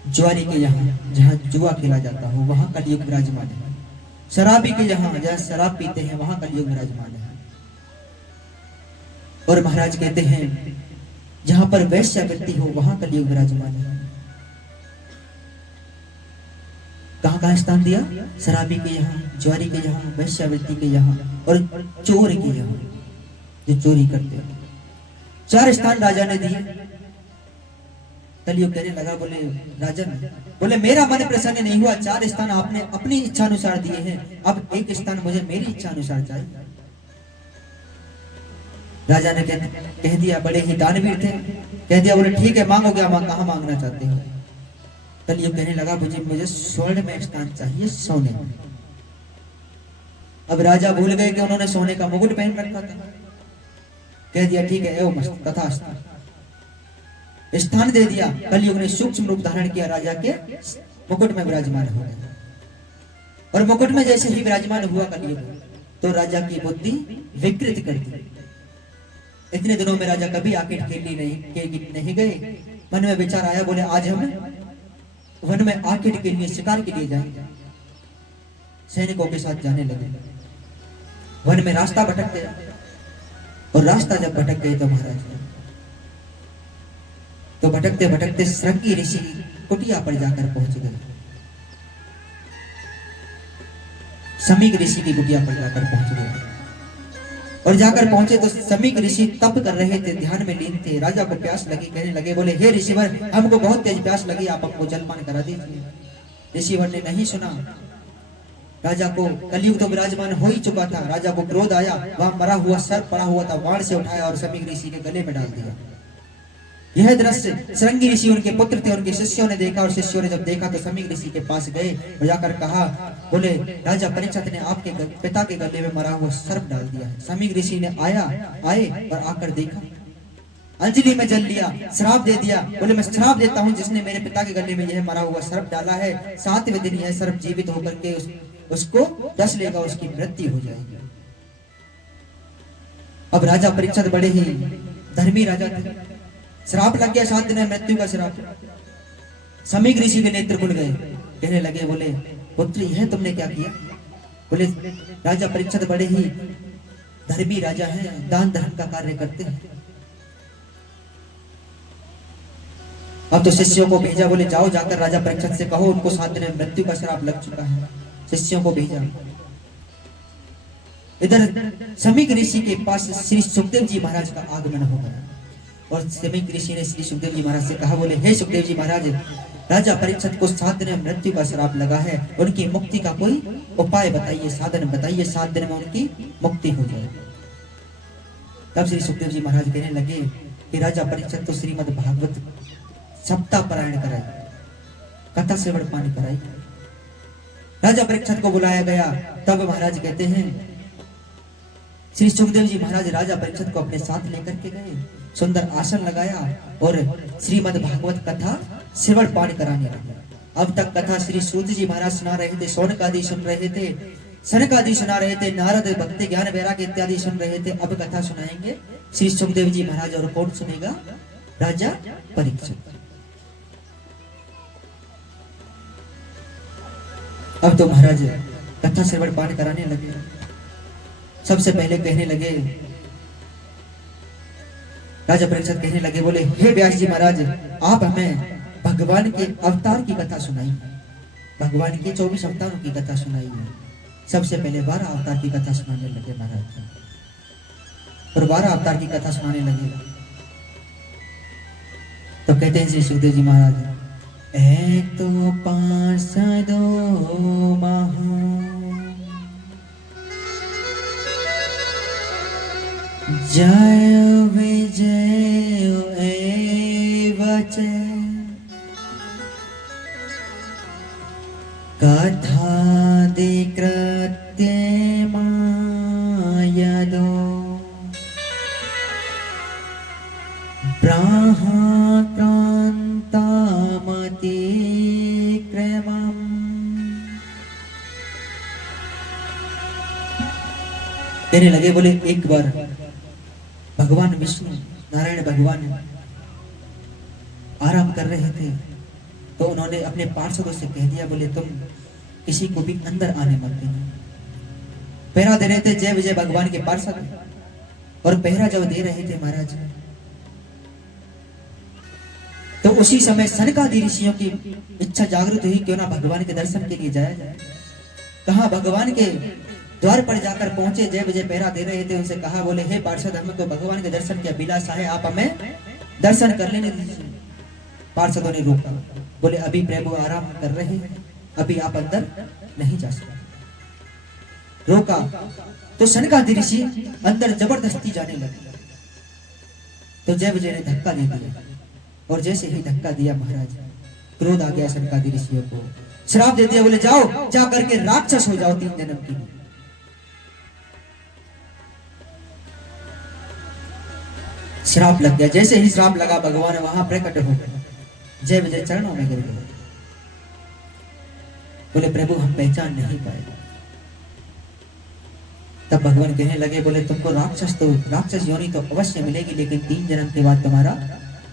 ज्वारी के यहाँ, जहां जुआ खेला जाता हो वहां कलयुग विराजमान है। शराबी के यहाँ, जहां शराब पीते हैं वहां कलयुग विराजमान है। और महाराज कहते हैं जहां पर वैश्यावृत्ति हो वहां कलयुग विराजमान है। कहां कहां स्थान दिया? शराबी के यहाँ, ज्वारी के यहाँ, वैश्यावृत्ति के यहाँ और चोर के यहाँ, जो चोरी करते हैं। 4 स्थान राजा ने दिए। कलयुग कहने लगा, बोले राजन, बोले मेरा मन प्रसन्न नहीं हुआ, 4 स्थान आपने अपनी इच्छा अनुसार दिए हैं, अब एक स्थान मुझे मेरी इच्छा अनुसार चाहिए। राजा ने कह दिया, बड़े ही दानवीर थे, कह दिया, बोले ठीक है, मांगो क्या कहां मांगना चाहते हो? कलयुग कहने लगा, मुझे स्वर्ण में स्थान चाहिए, सोने में। अब राजा भूल गए कि उन्होंने सोने का मुकुट पहन रखा था। कह दिया ठीक है, एवं मस्त तथास्तु, स्थान दे दिया। कलयुग ने सूक्ष्म रूप धारण किया, राजा के मुकुट में विराजमान हो गया। और मुकुट में जैसे ही विराजमान हुआ कलयुग, तो राजा की बुद्धि विकृत कर दी। इतने दिनों में राजा कभी आकेट खेलने नहीं गए। मन में विचार आया, बोले आज हम वन में आकेट के लिए, शिकार के लिए जाएंगे। सैनिकों के साथ जाने लगे। वन में रास्ता भटक गया, और रास्ता जब भटक गए तो महाराज तो भटकते भटकते श्रृंगी ऋषि की कुटिया पर जाकर पहुंच गए। समीक ऋषि की कुटिया पर जाकर पहुंच गए। और जाकर पहुंचे तो समीक ऋषि तप कर रहे थे, ध्यान में लीन थे। राजा को प्यास लगी, कहने लगे, बोले हे ऋषिवर, हमको बहुत तेज प्यास लगी, आप हमको जलपान करा दीजिए। ऋषिवर ने नहीं सुना। राजा को कलयुग तो विराजमान हो ही चुका था। राजा को क्रोध आया, वहां मरा हुआ सर्प पड़ा हुआ था, बाण से उठाया और समीक ऋषि के गले में डाल दिया। यह दृश्य श्रृंगी ऋषि, उनके पुत्र थे, उनके शिष्यों ने देखा। और शिष्यों ने जब देखा तो समीक ऋषि के पास गए और जाकर कहा, बोले राजा परीक्षित ने आपके पिता के गले में मरा हुआ सर्प डाल दिया है। समीक ऋषि ने आए और आकर देखा, अंजलि में जल लिया, श्राप दे दिया। बोले मैं श्राप देता हूँ जिसने मेरे पिता के गले में यह मरा हुआ सर्प डाला है, 7वें दिन यह सर्प जीवित होकर के उसको डस लेगा, उसकी मृत्यु हो जाएगी। अब राजा परीक्षित बड़े ही धर्मी राजा थे। श्राप लग गया, 7 दिन में मृत्यु का श्राप। समीक ऋषि के नेत्र खुल गए, कहने लगे, बोले पुत्र यह तुमने क्या किया? बोले राजा परीक्षित बड़े ही धर्मी राजा हैं, दान धर्म का कार्य करते हैं। अब तो शिष्यों को भेजा, बोले जाओ जाकर राजा परीक्षित से कहो उनको 7 दिन में मृत्यु का श्राप लग चुका है। शिष्यों को भेजा। इधर समीक ऋषि के पास श्री सुखदेव जी महाराज का आगमन हो गया। और समीक ऋषि ने श्री सुखदेव जी महाराज से कहा, बोले हे सुखदेव जी महाराज, राजा परीक्षित को 7 दिन में मृत्यु का श्राप लगा है, उनकी मुक्ति का कोई उपाय बताइए, साधन बताइए, 7 दिन में उनकी मुक्ति हो जाए। तब श्री सुखदेव जी महाराज कहने लगे कि राजा परीक्षित तो श्रीमद् भागवत सप्ताह पारायण कराई, कथा श्रवण पानी कराई। राजा परीक्षित को बुलाया गया। तब महाराज कहते हैं श्री सुखदेव जी महाराज राजा परीक्षित को अपने साथ लेकर के गए, सुंदर आसन लगाया और श्रीमद् भागवत कथा श्रवण पाठ कराने लगे। अब तक कथा श्री सूत जी महाराज सुना रहे थे, शौनकादि सुन रहे थे, सनकादि सुना रहे थे, नारद भक्ति ज्ञान वैराग्य इत्यादि सुन रहे थे। अब कथा सुनाएंगे श्री सुखदेव जी महाराज, और कौन सुनेगा? राजा परीक्षित। अब तो महाराज कथा श्रवण पाठ कराने लगे। सबसे पहले कहने लगे, राजा परीक्षित कहने लगे, बोले हे व्यास जी महाराज, आप हमें भगवान के अवतार की कथा सुनाइए, भगवान के 24 अवतारों की कथा सुनाइए। सबसे पहले 12 अवतार की कथा सुनाने लगे महाराज, और 12 अवतार की कथा सुनाने लगे। तो कहते हैं श्री सुखदेव जी महाराज, एक तो पार्षदो महा जय विजय एवच कथादिकृत्य मायदो ब्राह्मणान्तामतिक्रमम्। कहने लगे, बोले एक बार भगवान विष्णु नारायण भगवान आराम कर रहे थे, तो उन्होंने अपने पार्षदों से कह दिया, बोले तुम किसी को भी अंदर आने मत देना। पहरा दे रहे थे जय विजय भगवान के पार्षद, और पहरा जब दे रहे थे महाराज, तो उसी समय सनकादि ऋषियों की इच्छा जागृत हुई, क्यों ना भगवान के दर्शन के लिए जाया जाए। कहा भगवान के द्वार पर जाकर पहुंचे, जय विजय पहरा दे रहे थे, उनसे कहा, बोले हे पार्षद, हमें तो भगवान के दर्शन की अभिलाषा है, आप हमें दर्शन कर लेने दीजिए। पार्षदों ने रोका, बोले अभी प्रभु आराम कर रहे हैं, अभी आप अंदर नहीं जा सकते। रोका तो सनकादि ऋषि अंदर जबरदस्ती जाने लगे। तो जय विजय ने धक्का दे दिया, और जैसे ही धक्का दिया महाराज, क्रोध आ गया सनकादि ऋषियों को, श्राप दे दिया, बोले जाओ, जा करके राक्षस हो जाओ 3 जन्म के लिए। श्राप लग गया। जैसे ही श्राप लगा, भगवान वहां प्रकट हो गए, जय विजय चरणों में गिर गए। बोले प्रभु हम पहचान नहीं पाए। तब भगवान कहने लगे, बोले तुमको राक्षस योनि तो अवश्य मिलेगी, लेकिन 3 जन्म के बाद तुम्हारा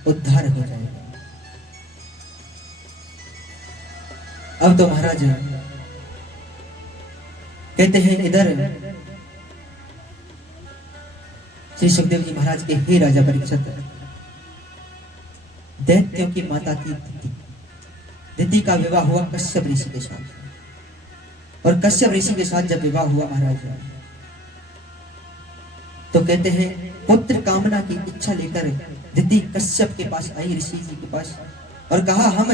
उद्धार हो जाएगा। अब तो महाराज कहते हैं, इधर श्री सुखदेव जी महाराज के हे राजा परीक्षित, दैत्यों की माता थी दिति का विवाह हुआ कश्यप ऋषि के साथ, और कश्यप ऋषि के साथ जब विवाह हुआ महाराज, तो कहते हैं पुत्र कामना की इच्छा लेकर दिति कश्यप के पास आई, ऋषि जी के पास, और कहा हम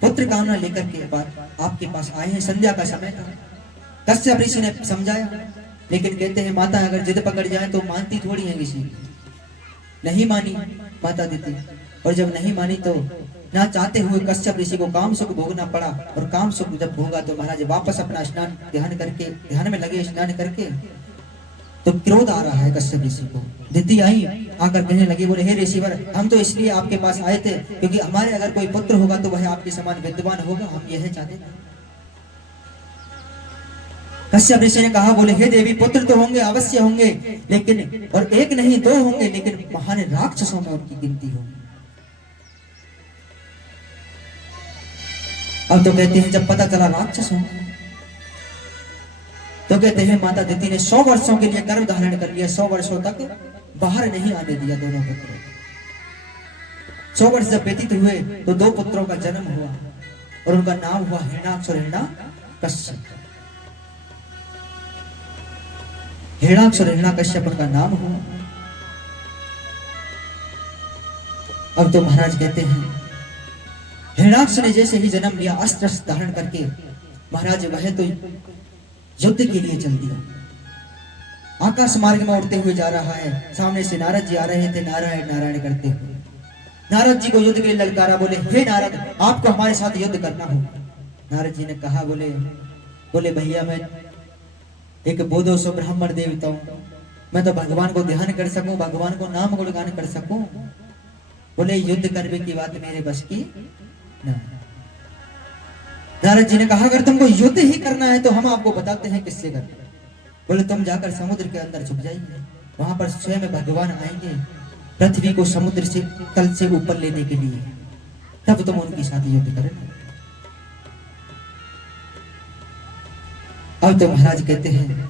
पुत्र कामना लेकर के बाद आपके पास आए हैं, संध्या का समय था। कश्यप ऋषि ने समझाया, लेकिन कहते हैं माता अगर जिद पकड़ जाए तो मानती थोड़ी है ऋषि। नहीं मानी माता दिति, और जब नहीं मानी तो ना चाहते हुए कश्यप ऋषि को काम सुख भोगना पड़ा, और काम सुख जब भोगा तो महाराज वापस अपना स्नान ध्यान में लगे, स्नान करके तो क्रोध आ रहा है कश्यप ऋषि को। दिति आई, आकर कहने लगी, बोले हे ऋषिवर, हम तो इसलिए आपके पास आए थे क्योंकि हमारे अगर कोई पुत्र होगा तो वह आपके समान विद्वान होगा, हम यह चाहते थे। कश्यप ऋषि ने कहा, बोले हे देवी, पुत्र तो होंगे, अवश्य होंगे, लेकिन और एक नहीं 2 होंगे, लेकिन महान राक्षसों में उनकी गिनती होगी। अब तो कहते हैं जब पता चला राक्षस होंगे, तो कहते हैं माता दिति ने 100 वर्षों के लिए गर्भ धारण कर लिया। 100 वर्षों तक बाहर नहीं आने दिया दोनों पुत्रों। 100 वर्ष जब व्यतीत हुए तो 2 पुत्रों का जन्म हुआ, और उनका नाम हुआ हिरण्याक्ष और हिरण्यकश्यप। हिरण्याक्ष और हिरण्यकश्यप उनका नाम हुआ। अब तो महाराज कहते हैं हिरण्याक्ष ने जैसे ही जन्म लिया, अस्त्र धारण करके महाराज वह तो युद्ध के लिए चल दिया। आकाश मार्ग में उड़ते हुए जा रहा है, सामने से नारद जी आ रहे थे, नारायण नारायण करते हुए। नारद जी को युद्ध के लिए ललकारा, बोले हे नारद, आपको हमारे साथ युद्ध करना हो। नारद जी ने कहा, बोले भैया मैं एक बोधो सो ब्राह्मण देवता हूं, मैं तो भगवान को ध्यान कर सकूं, भगवान को नाम गुणगान कर सकूं। बोले युद्ध करने की बात मेरे बस की ना। नारद जी ने कहा अगर तुमको युद्ध ही करना है तो हम आपको बताते हैं किससे करना। बोले तुम जाकर समुद्र के अंदर छुप जाइए, वहां पर स्वयं भगवान आएंगे पृथ्वी को समुद्र से तल से ऊपर लेने के लिए, तब तुम उनके साथ युद्ध करना। अब तो महाराज कहते हैं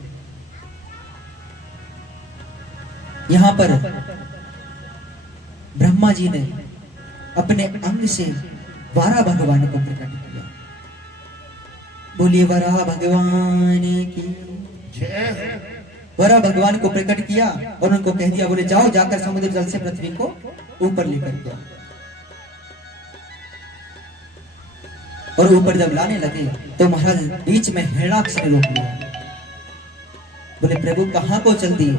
यहां पर ब्रह्मा जी ने अपने अंग से वारा भगवान को प्रकट किया। बोलिए वरा भगवान की जय। वरा भगवान को प्रकट किया और उनको कह दिया, बोले जाओ जाकर समुद्र जल से पृथ्वी को ऊपर लेकर जाओ। और ऊपर जब लाने लगे तो महाराज बीच में हिरणाक्ष ने रोक लिया। बोले प्रभु कहां को चल दिए?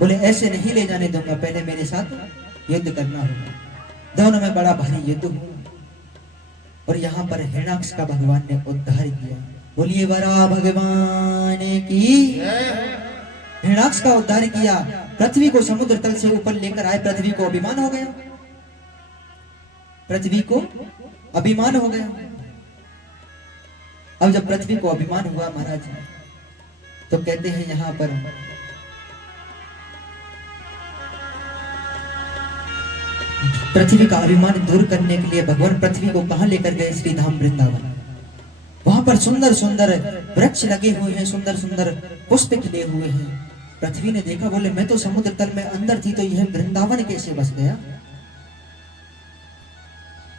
बोले ऐसे नहीं ले जाने दूंगा, पहले मेरे साथ युद्ध करना होगा। दोनों में बड़ा भारी युद्ध हुआ और यहाँ पर हिरणाक्ष का भगवान ने उद्धार किया। बोलिए वरा भगवान की। हिरणाक्ष का उद्धार किया, पृथ्वी को समुद्र तल से ऊपर लेकर आए। पृथ्वी को अभिमान हो गया, पृथ्वी को अभिमान हो गया। अब जब पृथ्वी को अभिमान हुआ महाराज तो कहते हैं यहां पर पृथ्वी का अभिमान दूर करने के लिए भगवान पृथ्वी को कहां लेकर गए? श्री धाम वृंदावन। वहां पर सुंदर सुंदर वृक्ष लगे हुए हैं, सुंदर सुंदर पुष्प खिले हुए हैं। पृथ्वी ने देखा, बोले मैं तो समुद्र तल में अंदर थी, तो यह वृंदावन कैसे बस गया?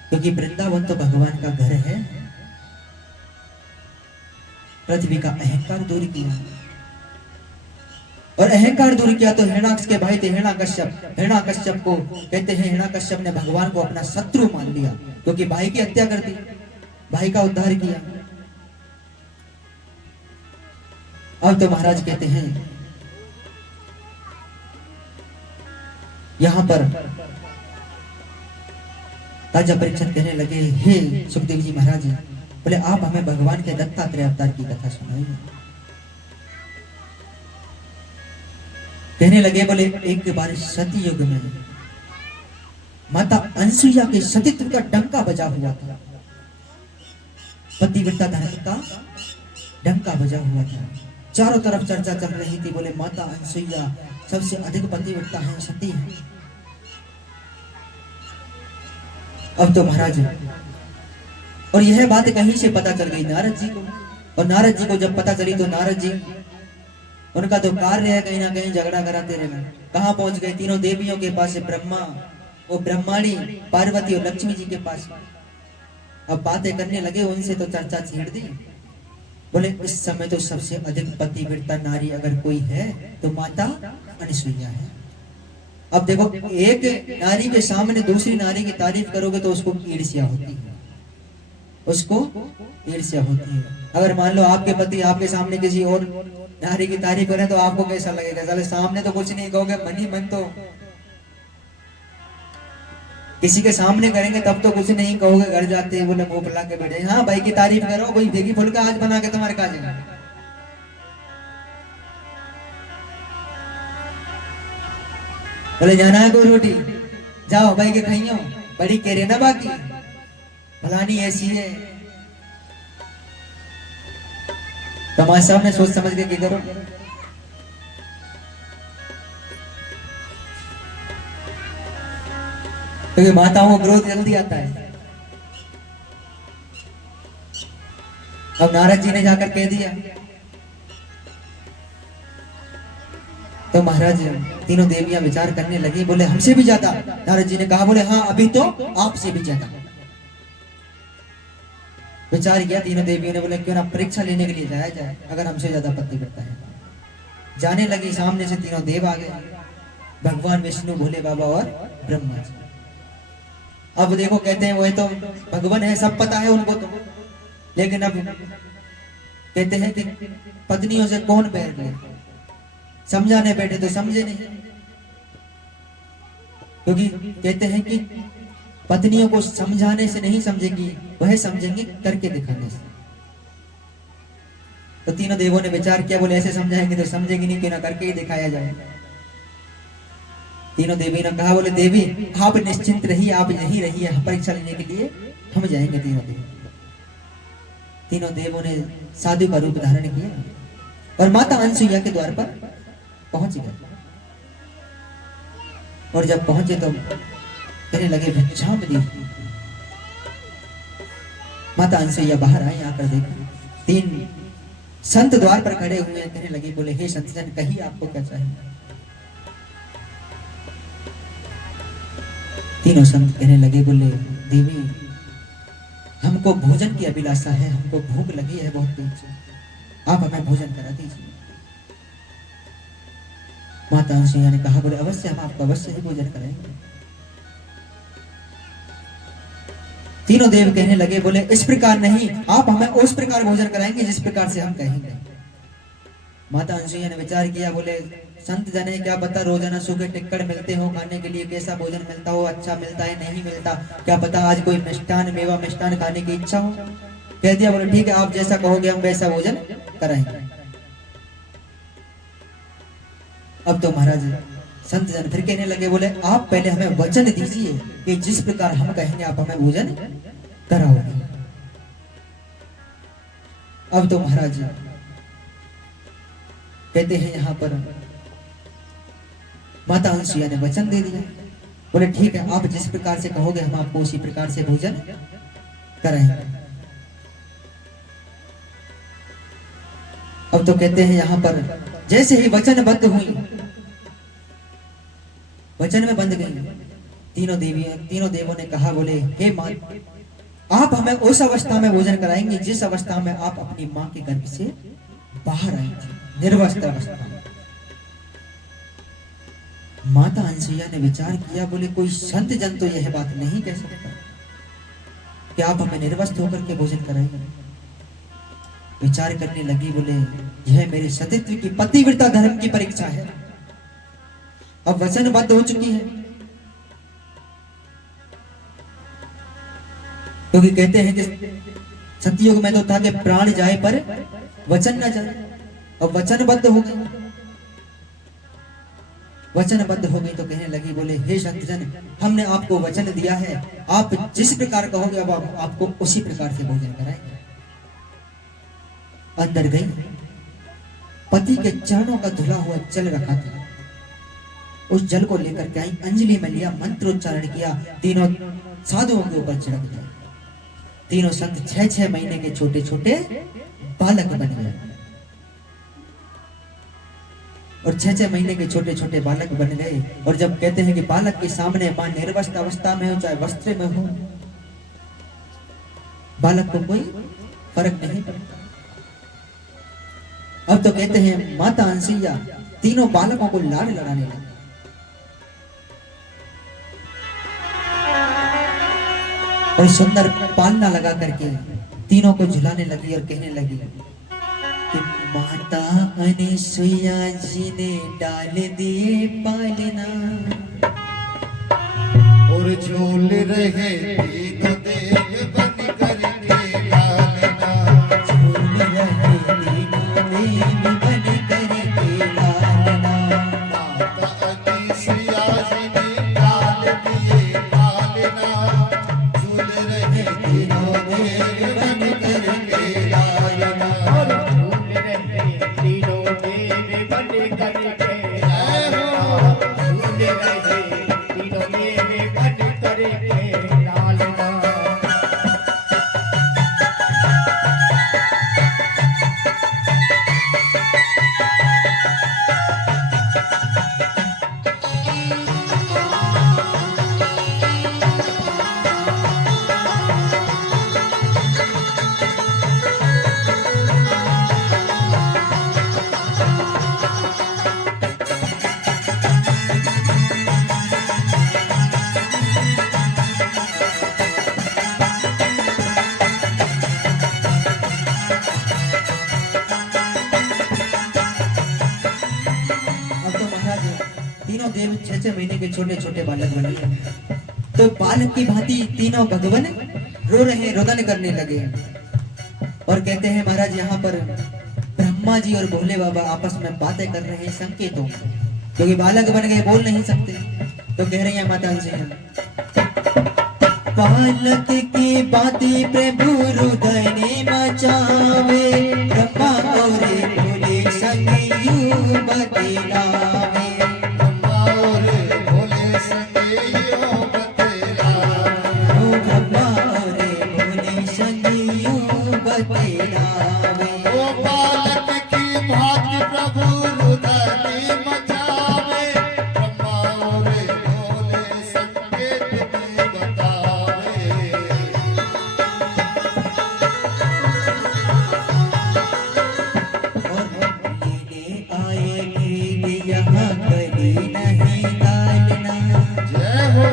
क्योंकि वृंदावन तो भगवान का घर है। पृथ्वी का अहंकार दूर किया और अहंकार दूर किया तो हिरणाक्ष के भाई थे हिरणाकश्यप। हिरणाकश्यप को कहते हैं हिरणाकश्यप ने भगवान को अपना शत्रु मान लिया, क्योंकि भाई की हत्या कर दी, भाई का उद्धार किया। अब तो महाराज कहते हैं यहां पर राजा परीक्षित कहने लगे, हे सुखदेव जी महाराज, बोले आप हमें भगवान के दत्तात्रेय अवतार की कथा सुनाइए। कहने लगे, बोले एक बार सती युग में माता अनसुईया के सतीत्व का डंका बजा हुआ था, पतिव्रता धर्म का डंका बजा हुआ था। चारों तरफ चर्चा चल रही थी, बोले माता अनसुईया सबसे अधिक पतिव्रता है, सती है। अब तो महाराज और यह बात कहीं से पता चल गई नारद जी को, और नारद जी को जब पता चली तो नारद जी उनका तो कार्य है कहीं ना कहीं झगड़ा कराते रहना। कहां पहुंच गए? तीनों देवियों के पास, ब्रह्मा, वो ब्रह्माणी, पार्वती और लक्ष्मी जी के पास। अब बातें करने लगे उनसे तो चर्चा छेड़ दी। बोले इस समय तो सबसे अधिक पतिव्रता नारी अगर कोई है तो माता अनसुईया है। अब देखो, एक नारी के सामने दूसरी नारी की तारीफ करोगे तो उसको ईर्ष्या होती है, उसको ईर्ष्या होती है। अगर मान लो आपके पति आपके सामने किसी और नारी की तारीफ करें तो आपको कैसा लगेगा? चले सामने तो कुछ नहीं कहोगे, मन ही मन तो किसी के सामने करेंगे तब तो कुछ नहीं कहोगे। घर जाते बोले मुंह फुला के बैठे, हाँ भाई की तारीफ करो, कोई भेगी फुलका आज बना के तुम्हारे काज में। बोले जाना है कोई रोटी, जाओ भाई के खाइयो, बड़ी कह रहे ना बाकी फलानी ऐसी है। तुम्हारे सामने सोच समझ के क्या करो। क्योंकि माताओं को क्रोध जल्दी आता है। अब नारद जी ने जाकर कह दिया तो महाराज तीनों देवियां विचार करने लगी, बोले हमसे भी ज्यादा। नारद जी ने कहा, बोले हाँ अभी तो आपसे भी ज्यादा। विचार किया तीनों देवियों ने, बोले क्यों ना परीक्षा लेने के लिए जाया जाए, अगर हमसे ज्यादा पतिव्रता है। जाने लगी, सामने से तीनों देव आ गए, भगवान विष्णु, भोले बाबा और ब्रह्मा जी। अब देखो कहते हैं वो तो भगवान है, सब पता है उनको तो, लेकिन अब कहते हैं कि पत्नियों से कौन बैर ले, समझाने बैठे तो समझे नहीं। क्योंकि कहते हैं कि पत्नियों को समझाने से नहीं समझेंगी, वह समझेंगी करके दिखाने से। तो तीनों देवों ने विचार किया, बोले ऐसे समझाएंगे तो समझेगी नहीं, क्यों ना करके ही दिखाया जाए। तीनों देवी ने कहा, बोले देवी आप निश्चिंत रहिए, आप यहीं रहिए, परीक्षा लेने के लिए हम जाएंगे। तीनों देवों ने साधु का रूप धारण किया और माता अनसुईया के द्वार पर पहुंच गए। और जब पहुंचे तो कहने लगे भिक्षाम दी। माता अनसुईया बाहर आई, आकर देखा तीन संत द्वार पर खड़े हुए हैं। कहने लगे, बोले हे संत जन कहिए आपको क्या चाहिए। तीनों संत कहने लगे, बोले देवी हमको भोजन की अभिलाषा है, हमको भूख लगी है बहुत देर से, आप हमें भोजन करा दीजिए। माता अनसुईया ने कहा, बोले अवश्य हम आपको अवश्य ही भोजन कराएंगे। तीनों देव कहने लगे, बोले इस प्रकार नहीं, आप हमें उस प्रकार भोजन कराएंगे जिस प्रकार से हम कहेंगे। माता अनसुईया ने विचार किया, बोले संत जने क्या पता रोजाना सूखे टिक्कड़ मिलते हो खाने के लिए, कैसा भोजन मिलता हो, अच्छा मिलता है नहीं मिलता, क्या पता आज कोई मिष्ठान मेवा मिष्ठान खाने की इच्छा हो। कह दिया, बोले ठीक है आप जैसा कहोगे हम वैसा भोजन कराएंगे। अब तो महाराज संत जन फिर कहने लगे, बोले आप पहले हमें वचन दीजिए कि जिस प्रकार हम कहेंगे आप हमें भोजन कराओगे। अब तो महाराज कहते हैं यहाँ पर माता अनसुईया ने वचन दे दिया, बोले ठीक है आप जिस प्रकार से कहोगे हम आपको उसी प्रकार से भोजन कराएंगे। अब तो कहते हैं यहाँ पर जैसे ही वचनबद्ध हुई, वचन में बंध गई, तीनों देवों ने कहा, बोले हे मां आप हमें उस अवस्था में भोजन कराएंगे जिस अवस्था में आप अपनी मां के गर्भ से बाहर आई थी, निर्वस्त्र अवस्था में। माता अनसुईया ने विचार किया, बोले कोई संत जन तो यह बात नहीं कह सकता कि आप हमें निर्वस्त्र होकर के भोजन कराएंगे। विचार करने लगी, बोले यह मेरे सतीत्व की पतिव्रता धर्म की परीक्षा है। अब वचनबद्ध हो चुकी है, क्योंकि कहते हैं कि सतयुग में तो था कि प्राण जाए पर वचन न जाए। अब वचनबद्ध हो गई, वचनबद्ध हो गई तो कहने लगी, बोले हे संतजन हमने आपको वचन दिया है, आप जिस प्रकार कहोगे अब आपको उसी प्रकार से भोजन कराएंगे। अंदर गई, पति के चरणों का धुला हुआ जल रखा था, उस जल को लेकर के आई, अंजलि में लिया, मंत्रोच्चारण किया, तीनों साधुओं के ऊपर छिड़क दिया। तीनों संत 6-6 महीने के छोटे छोटे बालक बन गए और 6-6 महीने के छोटे छोटे बालक बन गए। और जब कहते हैं कि बालक के सामने मां निर्वस्त्र अवस्था में हो चाहे वस्त्र में हो, बालक को कोई फर्क नहीं पड़ता। अब तो कहते हैं माता अनसुईया तीनों बालकों को लाड़ लड़ाने लगी। और सुंदर पालना लगा करके तीनों को झुलाने लगी और कहने लगी कि माता अनसुईया जी ने डाल दिए पालना और झूल रहे तीनों देव बन करके लालना, झूल रहे तीनों देव बन करके लालना। माता अनसुईया जी ने डाल दिए पालना, झूल रहे तीनों देव बन करके लालना, और झूल रहे तीनों देव बन करके लालना, झूल रहे तीनों देव बन करके लालना। अब तो महाराज तीनों देव 6-6 महीने के छोटे छोटे बालक बने, तो बालक की भांति तीनों भगवान रो रहे, रोदन करने लगे और कहते हैं महाराज यहाँ पर ब्रह्मा जी और भोले बाबा आपस में बातें कर रहे हैं संकेतों, क्योंकि बालक बन गए, बोल नहीं सकते। तो कह रही है माता अंशिका, बालक की बातें प्रभु हृदय ने मचावे, ब्रह्मा और भोले संग यूं बतलावे। ब्रह्मा और भोले संग यूं बतलावे। ओ ब्रह्मा और भोले संग यूं बतलावे। ओ बालक की भांति प्रभु हृदय में मचावे, ब्रह्मा और भोले संकेत में बतावे। लेने आए भेद यहाँ कली नहीं डालना। जय हो।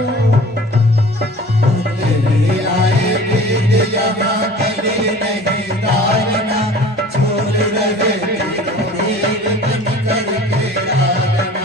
लेने आए भेद यहाँ कली नहीं डालना, छोड़ रहे तीनों देव बन करके डालना।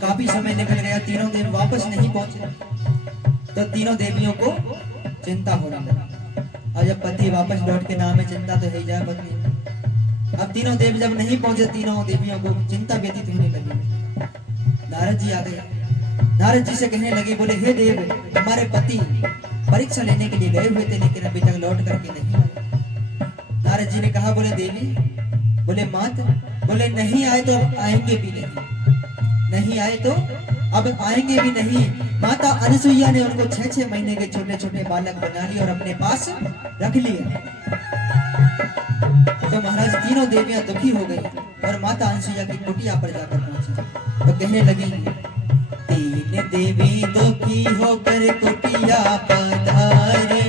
काफी समय निकल गया, तीनों देव वापस नहीं पहुंचे, तो तीनों देवियों को चिंता होने लगी। और जब पति वापस लौट के नाम में चिंता तो है ही जाए पत्नी। अब तीनों देव जब नहीं पहुंचे, तीनों देवियों को चिंता व्यतीत होने लगी। नारद जी आ गए, नारद जी से कहने लगे, बोले हे देव, हमारे पति परीक्षा लेने के लिए गए हुए थे, लेकिन अभी तक लौट करके नहीं आए। नारद जी ने कहा, बोले देवी, बोले मात, बोले नहीं आए तो अब आएंगे भी नहीं, नहीं आए तो अब आएंगे भी नहीं। माता अनसुईया ने उनको 6-6 महीने के छोटे छोटे बालक बना लिए और अपने पास रख लिए। तो महाराज तीनों देवियां दुखी हो गई और माता अनसुईया की कुटिया पर जाकर पहुंची। तो कहने लगी, तीन देवी दुखी होकर कुटिया पधारे,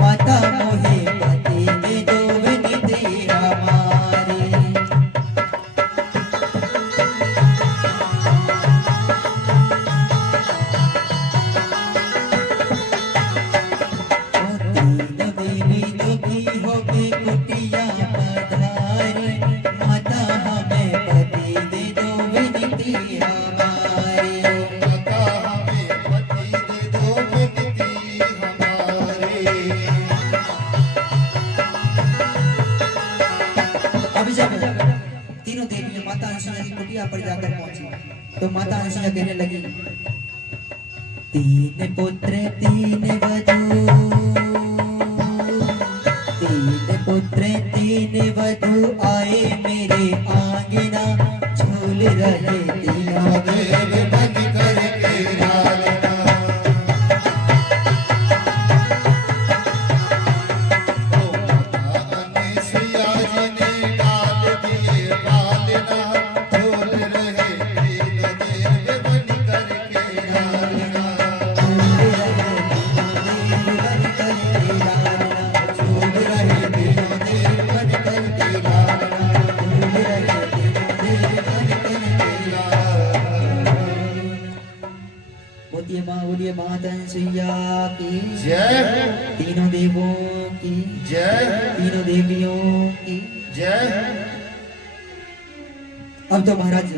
माता मोहे पति दे दो विनती हमारी। तीनों देवियां माता अनसुईया की कुटिया पर जाकर पहुंची। तो माता अनसुईया कहने लगी, तीन पुत्र तीन वधू, तीन पुत्र तीन वधू आए मेरे आंगना, झूल रहे तीनों देव बन करके लालना। बोलिए माता अनसुईया की जय, तीनों देवों की जय, तीनों देवियों की जय। अब तो महाराज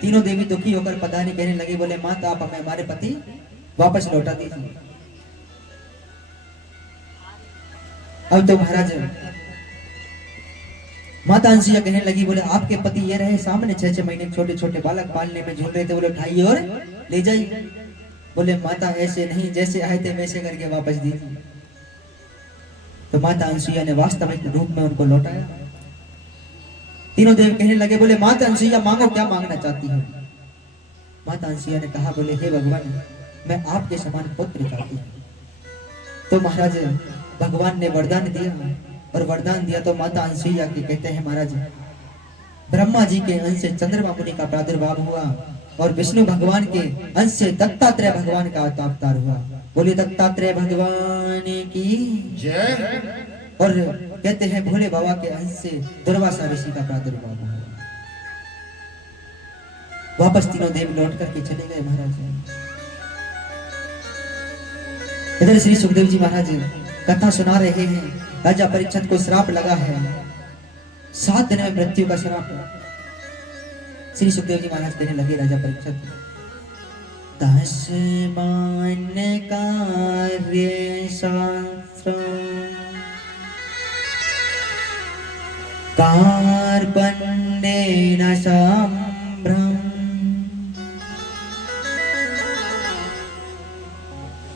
तीनों देवी दुखी होकर पधारी कहने लगे, बोले माता आप हमें हमारे पति वापस लौटा दीजिए। अब तो महाराज माता अनसुईया कहने लगी, बोले आपके पति ये रहे सामने 6-6 महीने छोटे छोटे बालक पालने में झूल रहे थे, बोले उठाइए और ले जाइए। बोले माता ऐसे नहीं, जैसे आए थे वैसे करके वापस दीजिए। तो माता अनसुईया ने वास्तविक रूप में उनको लौटाया। तीनों देव कहने लगे, बोले माता अनसुईया मांगो, क्या मांगना चाहती हो? माता अनसुईया ने कहा, बोले हे भगवान मैं आपके समान पुत्र चाहती हूँ। तो महाराज भगवान ने वरदान दिया और वरदान दिया तो माता अनसुईया के कहते हैं महाराज, ब्रह्मा जी के अंश से चंद्रमा मुनि का प्रादुर्भाव हुआ और विष्णु भगवान के अंश से दत्तात्रेय भगवान का अवतार हुआ। बोलिए दत्तात्रेय भगवान की जय। और कहते हैं भोले बाबा के अंश से दुर्वासा ऋषि का प्रादुर्भाव हुआ। वापस तीनों देव लौट करके चले गए महाराज। इधर श्री सुखदेव जी महाराज कथा सुना रहे हैं। राजा परीक्षित को श्राप लगा है, 7 दिन में मृत्यु का श्राप। श्री सुखदेव जी महाराज कहने लगे, राजा परीक्षित 10 मान कार्य शास्त्र कार्पण्येन संभ्रम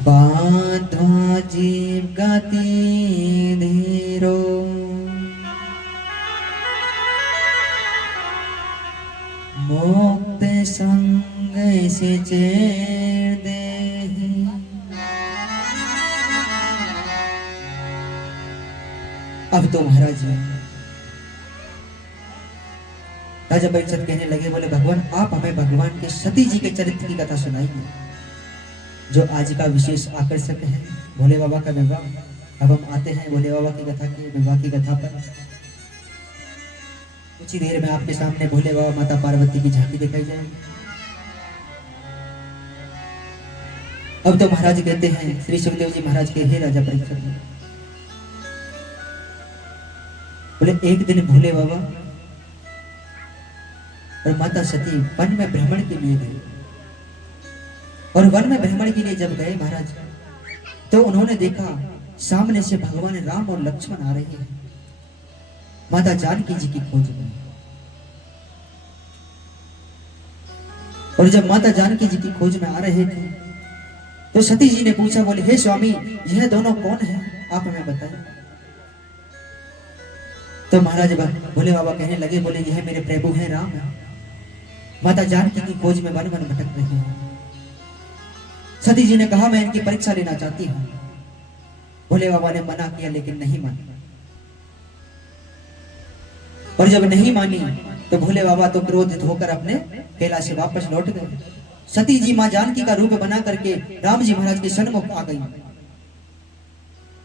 बाध्वा जीव गति धीरो मुक्त संग से चेर देहि। अब तो महाराज राजा परीक्षित कहने लगे, बोले भगवान आप हमें भगवान के सती जी के चरित्र की कथा सुनाइए, जो आज का विशेष आकर्षक है भोले बाबा का विवाह। अब हम आते हैं भोले बाबा की कथा के विवाह की कथा पर। कुछ ही देर में आपके सामने भोले बाबा माता पार्वती की झांकी दिखाई जाएगी। अब तो महाराज कहते हैं श्री सुखदेव जी महाराज के, हे राजा परीक्षित, बोले एक दिन भोले बाबा और माता सती वन में भ्रमण के लिए गए। और वन में भ्रमण के लिए जब गए महाराज, तो उन्होंने देखा सामने से भगवान राम और लक्ष्मण आ रहे हैं माता जानकी जी की खोज में। और जब माता जानकी जी की खोज में आ रहे थे तो सती जी ने पूछा, बोले हे स्वामी यह दोनों कौन हैं, आप हमें बताइए। तो महाराज भोले बाबा कहने लगे, बोले यह मेरे प्रभु हैं राम। माता जानकी की खोज में वन वन भटक रहे हैं। सती जी ने कहा मैं इनकी परीक्षा लेना चाहती हूं। भोले बाबा ने मना किया लेकिन नहीं माना। और जब नहीं मानी तो भोले बाबा तो क्रोधित होकर अपने कैलाश से वापस लौट गए। सती जी मां जानकी का रूप बना करके राम जी महाराज के सन्मुख आ गई।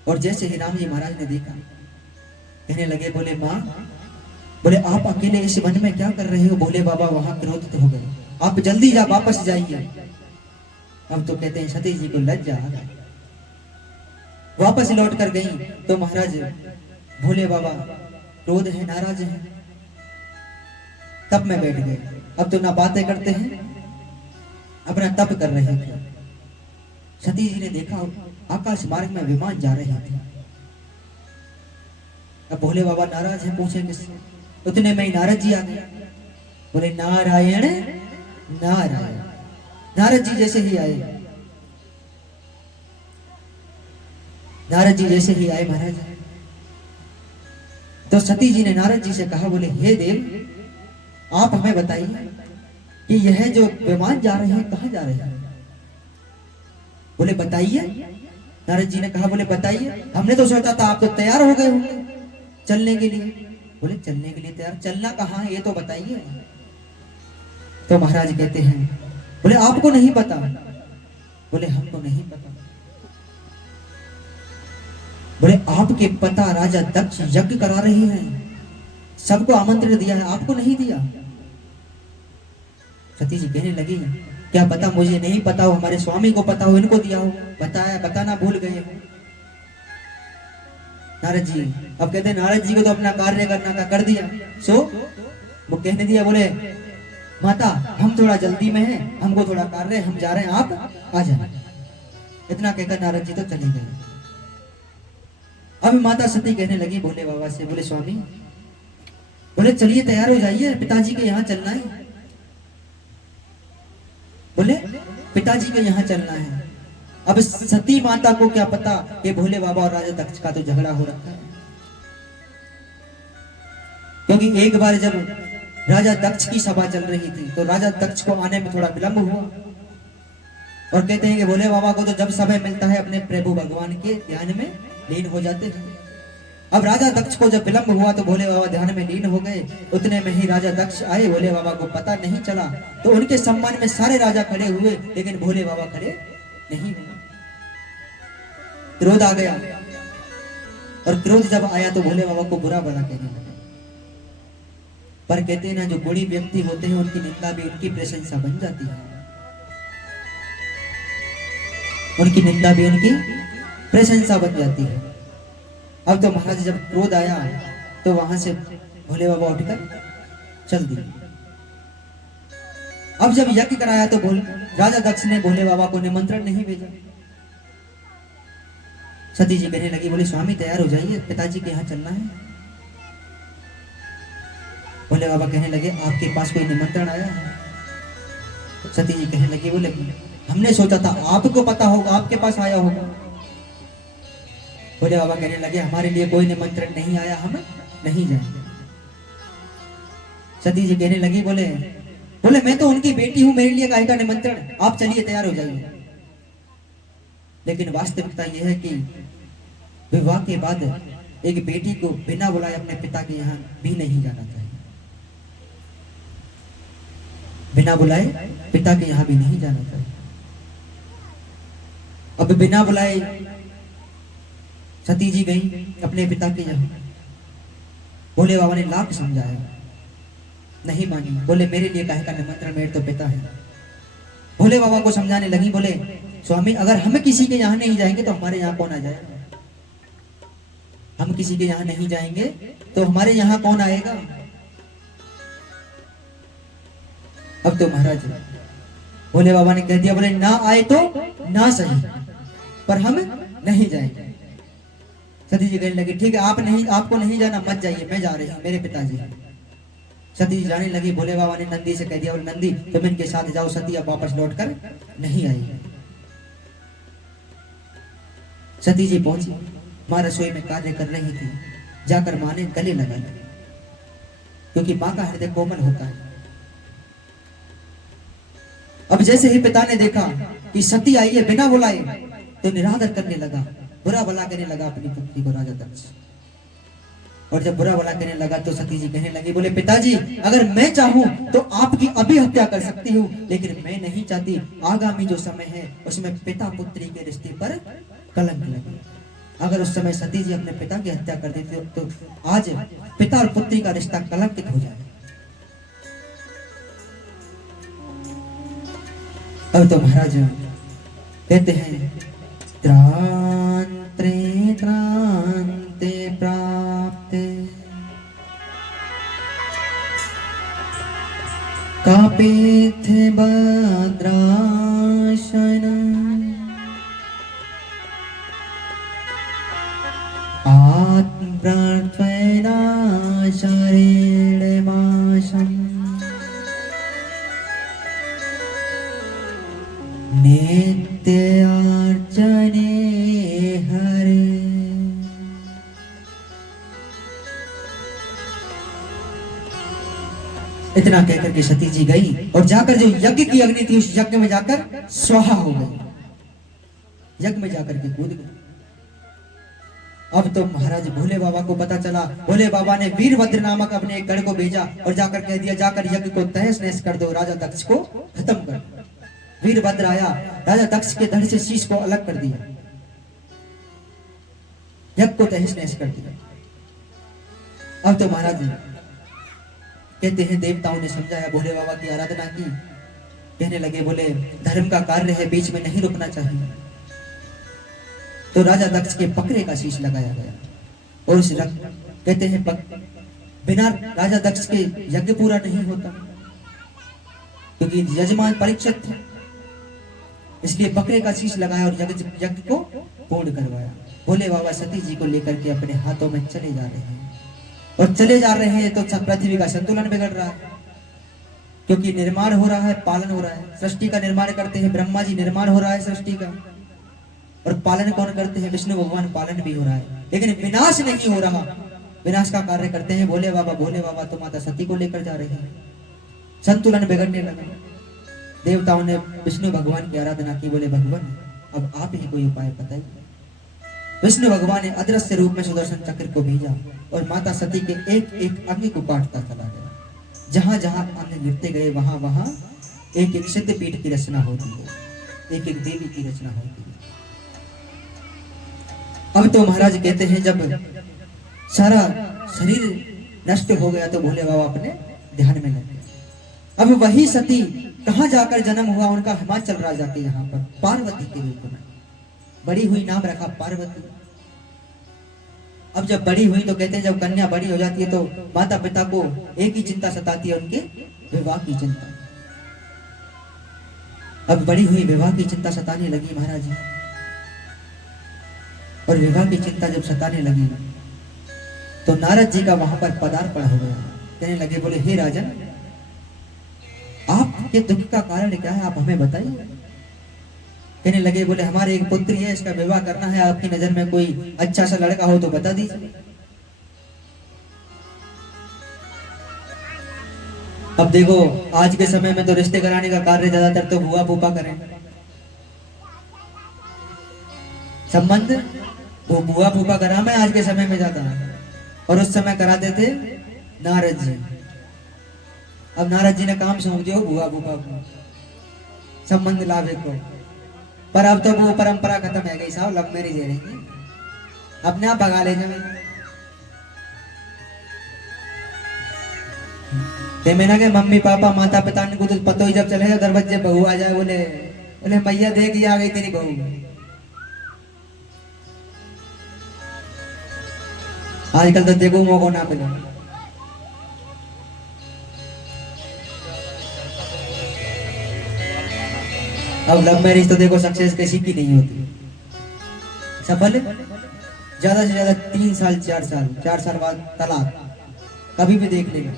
और जैसे ही राम जी महाराज ने देखा, कहने लगे, बोले मां, बोले आप अकेले इस वन में क्या कर रहे हो? भोले बाबा वहां क्रोधित हो गए, आप जल्दी जा वापस जाइए। अब तो कहते हैं सती जी को लज्जा आ गई, वापस लौट कर गई तो महाराज भोले बाबा क्रोध है, नाराज है, तप में बैठ गए। अब तो ना बातें करते हैं, अपना तप कर रहे थे। सती जी ने देखा आकाश मार्ग में विमान जा रहे थे। अब भोले बाबा नाराज है, पूछे किससे? उतने में ही नारद जी आ गए। बोले नारायण नारायण। नारद जी जैसे ही आए, नारद जी जैसे ही आए महाराज, तो सती जी ने नारद जी से कहा, बोले हे देव, आप हमें बताइए कि यह जो विमान जा रहे हैं कहां जा रहे हैं? बोले बताइए। नारद जी ने कहा, बोले बताइए, हमने तो सोचा था आप तो तैयार हो गए होंगे चलने के लिए। बोले चलने के लिए तैयार? चलना कहां है ये तो बताइए। तो महाराज कहते हैं, बोले आपको नहीं पता? बोले हमको नहीं पता। बोले आपके पता राजा दक्ष यज्ञ करा रहे हैं, सबको आमंत्रण दिया है, आपको नहीं दिया। सती जी कहने लगी, क्या पता मुझे नहीं पता हो, हमारे स्वामी को पता हो, इनको दिया हो, बताया बताना भूल गए हो। नारद जी अब कहते हैं, नारद जी को तो अपना कार्य करना का कर दिया, सो वो कहने दिया, बोले माता हम थोड़ा जल्दी में हैं, हमको थोड़ा कार्य है, हम जा रहे हैं, आप आ जाना। इतना कहकर नारद जी तो चले गए। अब माता सती कहने लगी भोले बाबा से, बोले स्वामी, बोले चलिए तैयार हो जाइए, पिताजी के यहाँ चलना है। बोले पिताजी के यहाँ चलना है। अब सती माता को क्या पता कि भोले बाबा और राजा दक्ष का तो झगड़ा हो रखा है। क्योंकि एक बार जब राजा दक्ष की सभा चल रही थी तो राजा दक्ष को आने में थोड़ा विलंब हुआ, और कहते हैं कि भोले बाबा को तो जब समय मिलता है अपने प्रभु भगवान के ध्यान में लीन हो जाते हैं। अब राजा दक्ष को जब विलंब हुआ तो भोले बाबा ध्यान में लीन हो गए। उतने में ही राजा दक्ष आए, भोले बाबा को पता नहीं चला, तो उनके सम्मान में सारे राजा खड़े हुए, लेकिन भोले बाबा खड़े नहीं हुए। क्रोध आ गया, और क्रोध जब आया तो भोले बाबा को बुरा भला कहने लगे। पर कहते हैं ना, जो गुणी व्यक्ति होते हैं उनकी निंदा भी उनकी प्रशंसा बन जाती है, उनकी निंदा भी उनकी प्रशंसा बन जाती है। अब तो महाराज जब क्रोध आया तो वहां से भोले बाबा उठकर चल दिए। अब जब यज्ञ कराया तो राजा दक्ष ने भोले बाबा को निमंत्रण नहीं भेजा। सती जी कहने लगी, बोले स्वामी तैयार हो जाइए, पिताजी के यहाँ चलना है। भोले बाबा कहने लगे, आपके पास कोई निमंत्रण आया है? सती जी कहने लगी, बोले हमने सोचा था आपको पता होगा, आपके पास आया होगा। भोले बाबा कहने लगे, हमारे लिए कोई निमंत्रण नहीं आया, हम नहीं जाएंगे। सती जी कहने लगी, बोले मैं तो उनकी बेटी हूं, मेरे लिए काहे का निमंत्रण, आप चलिए तैयार हो जाइए। लेकिन वास्तविकता यह है कि विवाह के बाद एक बेटी को बिना बुलाए अपने पिता के यहाँ भी नहीं जाना चाहिए, बिना बुलाए पिता के यहाँ भी नहीं जाना चाहिए। अब बिना बुलाए सती जी गई अपने पिता के यहाँ। भोले बाबा ने लाख समझाया, नहीं मानी। बोले मेरे लिए काहे का निमंत्रण, मेरे तो पिता है। भोले बाबा को समझाने लगी, बोले स्वामी अगर हम किसी के यहाँ नहीं जाएंगे तो हमारे यहाँ कौन आ जाएगा? हम किसी के यहाँ नहीं जाएंगे तो हमारे यहाँ कौन आएगा? अब तो महाराज भोले बाबा ने कह दिया, बोले ना आए तो ना सही, पर हम नहीं जाएंगे। सती जी कहने लगी, ठीक है आपको नहीं जाना, मत जाइए, मैं जा रही हूँ, मेरे पिताजी। सती जी जाने लगी। भोले बाबा ने नंदी से कह दिया, बोले नंदी तुम इनके साथ जाओ। सती अब वापस लौटकर नहीं आई। सती जी पहुंची, मां रसोई में कार्य कर रही थी। जाकर मां ने गले लगा ली, क्योंकि मां का हृदय कोमल होता है। अब जैसे ही पिता ने देखा कि सती आई है बिना बुलाए, तो निरादर करने लगा, बुरा भला करने लगा अपनी पुत्री को राजा दक्ष। और जब बुरा भला कहने लगा तो सती जी कहने लगी, बोले पिताजी अगर मैं चाहूं तो आपकी अभी हत्या कर सकती हूँ, लेकिन मैं नहीं चाहती आगामी जो समय है उसमें पिता पुत्री के रिश्ते पर कलंक लगे। अगर उस समय सती जी अपने पिता की हत्या कर देती तो आज पिता और पुत्री का रिश्ता कलंकित हो जाए। अब तो महाराज कहते हैं त्रांत्रे त्रांते प्राप्ते कापेथे भद्राशन आत्मप्रार्थना शरीरमाशम् नित्य अर्चने हरे। इतना कहकर के सती जी गई और जाकर जो यज्ञ की अग्नि थी उस यज्ञ में जाकर स्वाहा हो गई, यज्ञ में जाकर के कूद गई। अब तो महाराज भोले बाबा को पता चला, भोले बाबा ने वीरभद्र नामक अपने एक गढ़ को भेजा और जाकर कह दिया जाकर यज्ञ को तहस नहस कर दो, राजा दक्ष को खत्म कर दो। वीरभद्र आया, राजा दक्ष के धड़ से शीश को अलग कर दिया, यज्ञ को तहस नहस कर दिया। अब तो महाराज कहते हैं देवताओं ने समझाया, भोले बाबा की आराधना की, कहने लगे बोले धर्म का कार्य है, बीच में नहीं रुकना चाहिए। तो राजा दक्ष के बकरे का शीश लगाया गया और उस कहते हैं बिना राजा दक्ष के यज्ञ पूरा नहीं होता, क्योंकि यजमान परीक्षित थे, इसलिए बकरे का शीश लगाया और यज्ञ को पूर्ण करवाया। भोले बाबा सती जी को लेकर के अपने हाथों में चले जा रहे हैं और चले जा रहे हैं तो पृथ्वी का संतुलन बिगड़ रहा है, क्योंकि निर्माण हो रहा है, पालन हो रहा है। सृष्टि का निर्माण करते हैं ब्रह्मा जी, निर्माण हो रहा है सृष्टि का, और पालन कौन करते हैं? विष्णु भगवान, पालन भी हो रहा है, लेकिन विनाश नहीं हो रहा। विनाश का कार्य करते हैं भोले बाबा। भोले बाबा तो माता सती को लेकर जा रहे हैं, संतुलन बिगड़ने लगा। देवताओं ने विष्णु भगवान की आराधना की, बोले भगवान अब आप ही कोई उपाय बताइए। विष्णु भगवान ने अदृश्य रूप में सुदर्शन चक्र को भेजा और माता सती के एक एक अंग को काटता चला गया। जहां जहां अंग गिरते गए वहां वहां एक एक सिद्ध पीठ की रचना होती है, एक एक देवी की रचना होती है। अब तो महाराज कहते हैं जब सारा शरीर नष्ट हो गया तो भोले बाबा अपने ध्यान में लग गए। अब वही सती कहां जाकर जन्म हुआ उनका? हिमाचल राजा के यहाँ पर पार्वती के रूप में बड़ी हुई, नाम रखा पार्वती। अब जब बड़ी हुई तो कहते हैं जब कन्या बड़ी हो जाती है तो माता पिता को एक ही चिंता सताती है, उनके विवाह की चिंता। अब बड़ी हुई, विवाह की चिंता सताने लगी महाराज जी, और विवाह की चिंता जब सताने लगी तो नारद जी का वहां पर पदार्पण हो गया। कहने लगे बोले हे राजन, आपके दुख का कारण क्या है, आप हमें बताइए। कहने लगे बोले हमारे एक पुत्री है, इसका विवाह करना है, आपकी नजर में कोई अच्छा सा लड़का हो तो बता दीजिए। अब देखो आज के समय में तो रिश्ते कराने का कार्य ज्यादातर तो बुआ फूफा करें, संबंध वो बुआ फूफा करा मैं आज के समय में ज्यादा, और उस समय कराते थे नारद जी। अब नारद जी ने काम सौंप दिया बुआ फूफा को, संबंध लावे को, पर अब तो वो परंपरा खत्म है गई साहब, लव मैरिज है रही, अपने आप भगा ले जाए। मैंने के मम्मी पापा माता पिता ने कुछ पतो ही जब चले जाओ दरवाजे बहू आ जाए, बोले बोले मैया देख ये आ गई तेरी बहू। आजकल तो देखो मौका ना मिले। अब लव मैरिज तो देखो सक्सेस किसी की नहीं होती, सफल ज्यादा से ज्यादा 3 साल 4 साल बाद तलाक, कभी भी देख लेगा।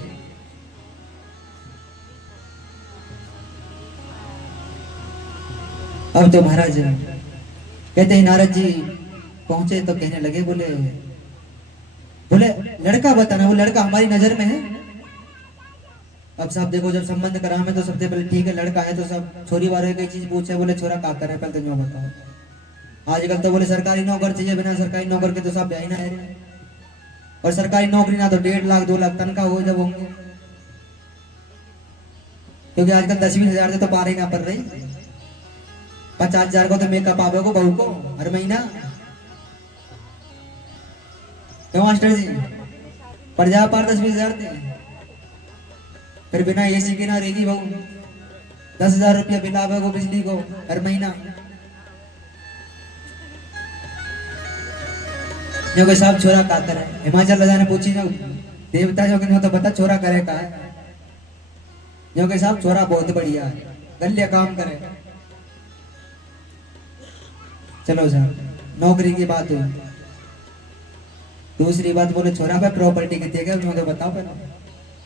अब तो महाराज कहते हैं नारद जी पहुंचे तो कहने लगे बोले बोले लड़का बताना, वो लड़का हमारी नजर में है। अब साहब देखो जब संबंध करा में तो सबसे पहले ठीक है लड़का है तो सब छोरी वाले की चीज पूछे, बोले छोरा का कर रहा है पहले तो बताओ। आजकल तो बोले सरकारी नौकर चाहिए, बिना सरकारी नौकर के तो सब ब्याह ही ना है। और सरकारी नौकरी ना तो 1.5 लाख 2 लाख तनख्वाह हो जब होंगे, क्योंकि आजकल 10-20 हजार से तो पार ही ना पड़ रही। 50,000 को तो मेकअप आवे को बहू को हर महीना। क्यों मास्टर जी पड़ जा पार 10-20 हजार थे, फिर बिना एसी के ना रहेगी बहू। 10,000 रुपया बिल आवे को बिजली को हर महीना। जो के साहब छोरा का करे, हिमाचल राजा ने पूछी ना देवता जो कि तो बता छोरा करे का है। जो के साहब छोरा बहुत बढ़िया है, गल्ले काम करे। चलो साहब नौकरी की बात हुई। दूसरी बात बोले छोरा पे प्रॉपर्टी कितनी है मुझे बताओ पहले,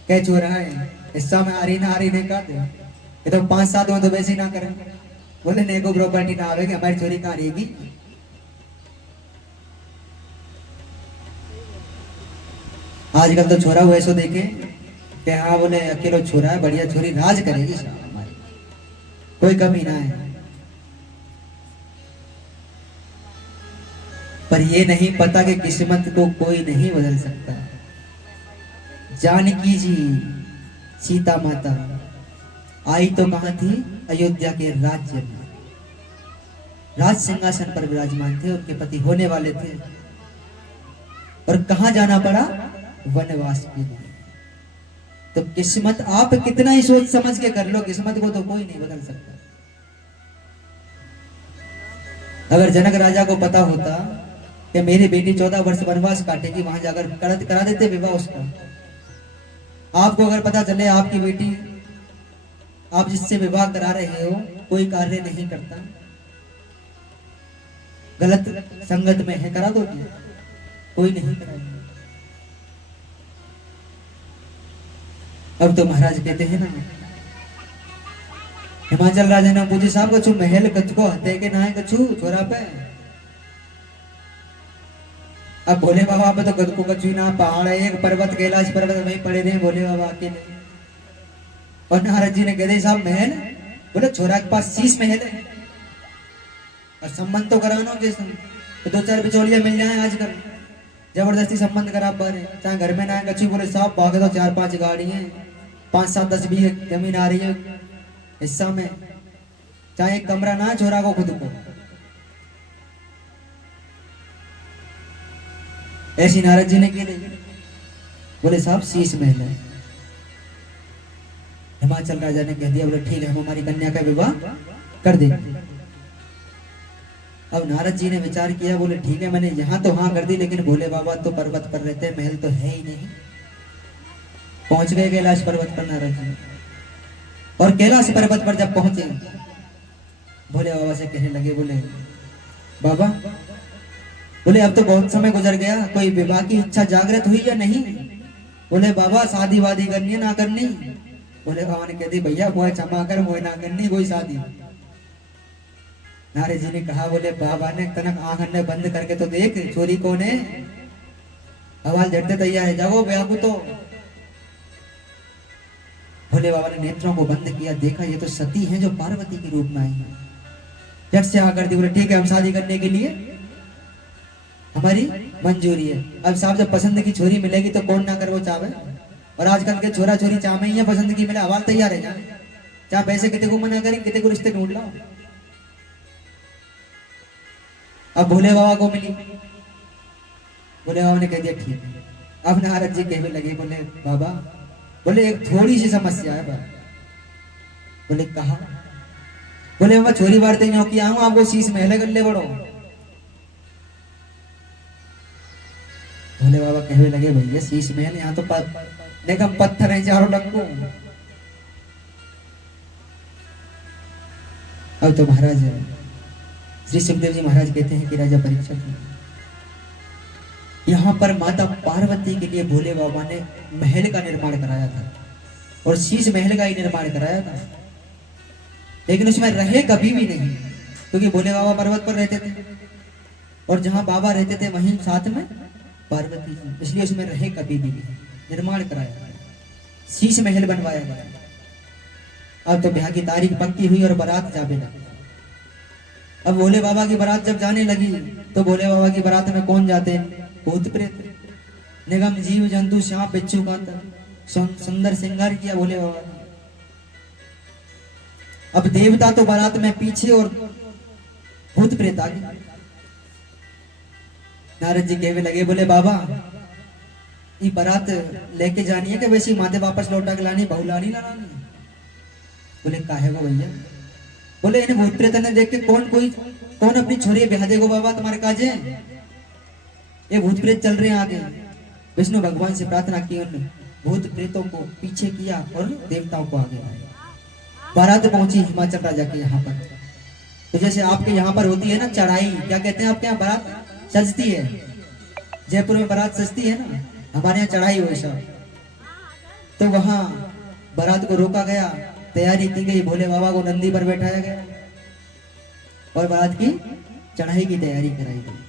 क्या छोरा है हिस्सा में आ रही नहीं कहते, ये तो 5-7 में तो वैसे ना करें। बोले नहीं को प्रॉपर्टी ना आवेगी, हमारी छोरी कहाँ रहेगी। आजकल तो छोरा वैसो देखे कि हाँ बोले अकेलो छोरा है, बढ़िया छोरी राज करेगी हमारी, कोई कमी ना है। पर ये नहीं पता कि किस्मत को कोई नहीं बदल सकता। जानकी जी सीता माता आई तो कहां थी, अयोध्या के राज्य में, राज सिंहासन पर विराजमान थे, उनके पति होने वाले थे। और कहां जाना पड़ा, वनवास के लिए। तो किस्मत आप कितना ही सोच समझ के कर लो, किस्मत को तो कोई नहीं बदल सकता। अगर जनक राजा को पता होता कि मेरी बेटी 14 वर्ष वनवास काटेगी, वहां जाकर करा देते विवाह उसका। आपको अगर पता चले आपकी बेटी, आप जिससे विवाह करा रहे हो कोई कार्य नहीं करता, गलत संगत में है, करा दोगे? कोई नहीं कराएगा। अब तो महाराज कहते हैं ना, हिमाचल राजा ने पूछे साहब कछु महल कचको हते के ना है कछु छोरा पे। अब भोले बाबा पे तो कचको कछु ना, पहाड़ है एक पर्वत, कैलाश पर्वत वहीं पड़े रहे भोले बाबा अकेले। और नारद जी ने कह दिया साहब महल, बोले छोरा के पास 30 महल है, और संबंध तो कराना जैसे तो 2-4 बिचौलियां मिल जाए आजकल, जबरदस्ती संबंध करा पा रहे, चाहे घर में ना है कछु। बोले साहब बागे तो 4-5 गाड़ी है, 5-7-10 बीघे जमीन आ रही है हिस्सा में, चाहे एक कमरा ना छोरा को खुद को। ऐसी नारद जी ने की नहीं। बोले साहब 30 महल है। हिमाचल राजा ने कह दिया, बोले ठीक है हम हमारी कन्या का विवाह कर दे। अब नारद जी ने विचार किया, बोले ठीक है मैंने यहाँ तो हाँ कर दी, लेकिन भोले बाबा तो पर्वत पर रहते हैं, महल तो है ही नहीं। पहुंच गए कैलाश पर्वत पर नारद जी, और कैलाश पर्वत पर जब पहुंचे भोले बाबा से कहने लगे, बोले बाबा, बोले अब तो बहुत समय गुजर गया, कोई विवाह की इच्छा जागृत हुई या नहीं? बोले बाबा शादी वादी करनी है ना करनी? बोले बाबा ने कह दी भैया मोह क्षमा कर, मोह ना करनी कोई शादी। नारद जी ने कहा, बोले बाबा ने तनक आंख ने बंद करके तो देख छोरी कौन है, हवाल झटते तैयार है, जाओ ब्याह तो। भोले बाबा ने नेत्रों को बंद किया, देखा ये तो सती हैं जो पार्वती के रूप में आई है। झट से आकर दी, बोले ठीक है हम शादी करने के लिए हमारी मंजूरी है। अब साहब जब पसंद की छोरी मिलेगी तो कौन ना कर वो चाहे, और आजकल के छोरा छोरी चाहे ही है पसंद की मिले, हवाल तैयार है जाए, चाहे पैसे कितने को मना करें, कितने को रिश्ते ढूंढ लो। अब भोले बाबा को मिली, भोले बाबा ने कह दिया ठीक है। अब नारद जी कहने लगे, बोले बाबा, बोले एक थोड़ी सी समस्या है। बोले कहा? बोले बाबा छोरी बारते न्यों की आऊं, आपको 30 महल कर ले बड़ो। भोले बाबा कहने लगे, भैया 30 महल यहाँ तो देखा पत्थर है चारों लक्कू। अब तो महाराज श्री सुखदेव जी महाराज कहते हैं कि राजा परीक्षित, यहाँ पर माता पार्वती के लिए भोले बाबा ने महल का निर्माण कराया था, और शीश महल का ही निर्माण कराया था, लेकिन उसमें रहे कभी भी नहीं, क्योंकि भोले बाबा पर्वत पर रहते थे, और जहां बाबा रहते थे वहीं साथ में पार्वती जी, इसलिए उसमें रहे कभी भी नहीं। निर्माण कराया, शीश महल बनवाया गया। अब तो ब्याह की तारीख पक्की हुई और बारात जाने लगी। अब भोले बाबा की बारात जब जाने लगी तो भोले बाबा की बारात में कौन जाते हैं? भूत प्रेत। निगम जीव जंतु सांप बिच्छू का सुंदर श्रृंगार किया भोले बाबा ने। अब देवता तो बारात में पीछे और भूत प्रेत आगे। नारद जी कहने लगे, बोले बाबा ये बारात लेके जानी है कि वैसे माथे वापस लौटा के लानी, बहुलानी लानी? बोले काहे को भैया? बोले इन्हें भूत प्रेत ने देख के कौन अपनी छोरी ब्याह देगो बाबा, तुम्हारे काजे ये भूत प्रेत चल रहे हैं आगे। विष्णु भगवान से प्रार्थना की, उन भूत प्रेतों को पीछे किया और देवताओं को आगे लाया। बारात पहुंची हिमाचल राजा के यहाँ पर। तो जैसे आपके यहाँ पर होती है ना चढ़ाई, क्या कहते हैं आपके यहाँ बारात सजती है, जयपुर में बारात सजती है ना, हमारे यहाँ चढ़ाई हुई सब। तो वहां बारात को रोका गया, तैयारी की गई, भोले बाबा को नंदी पर बैठाया गया और बारात की चढ़ाई की तैयारी कराई गई।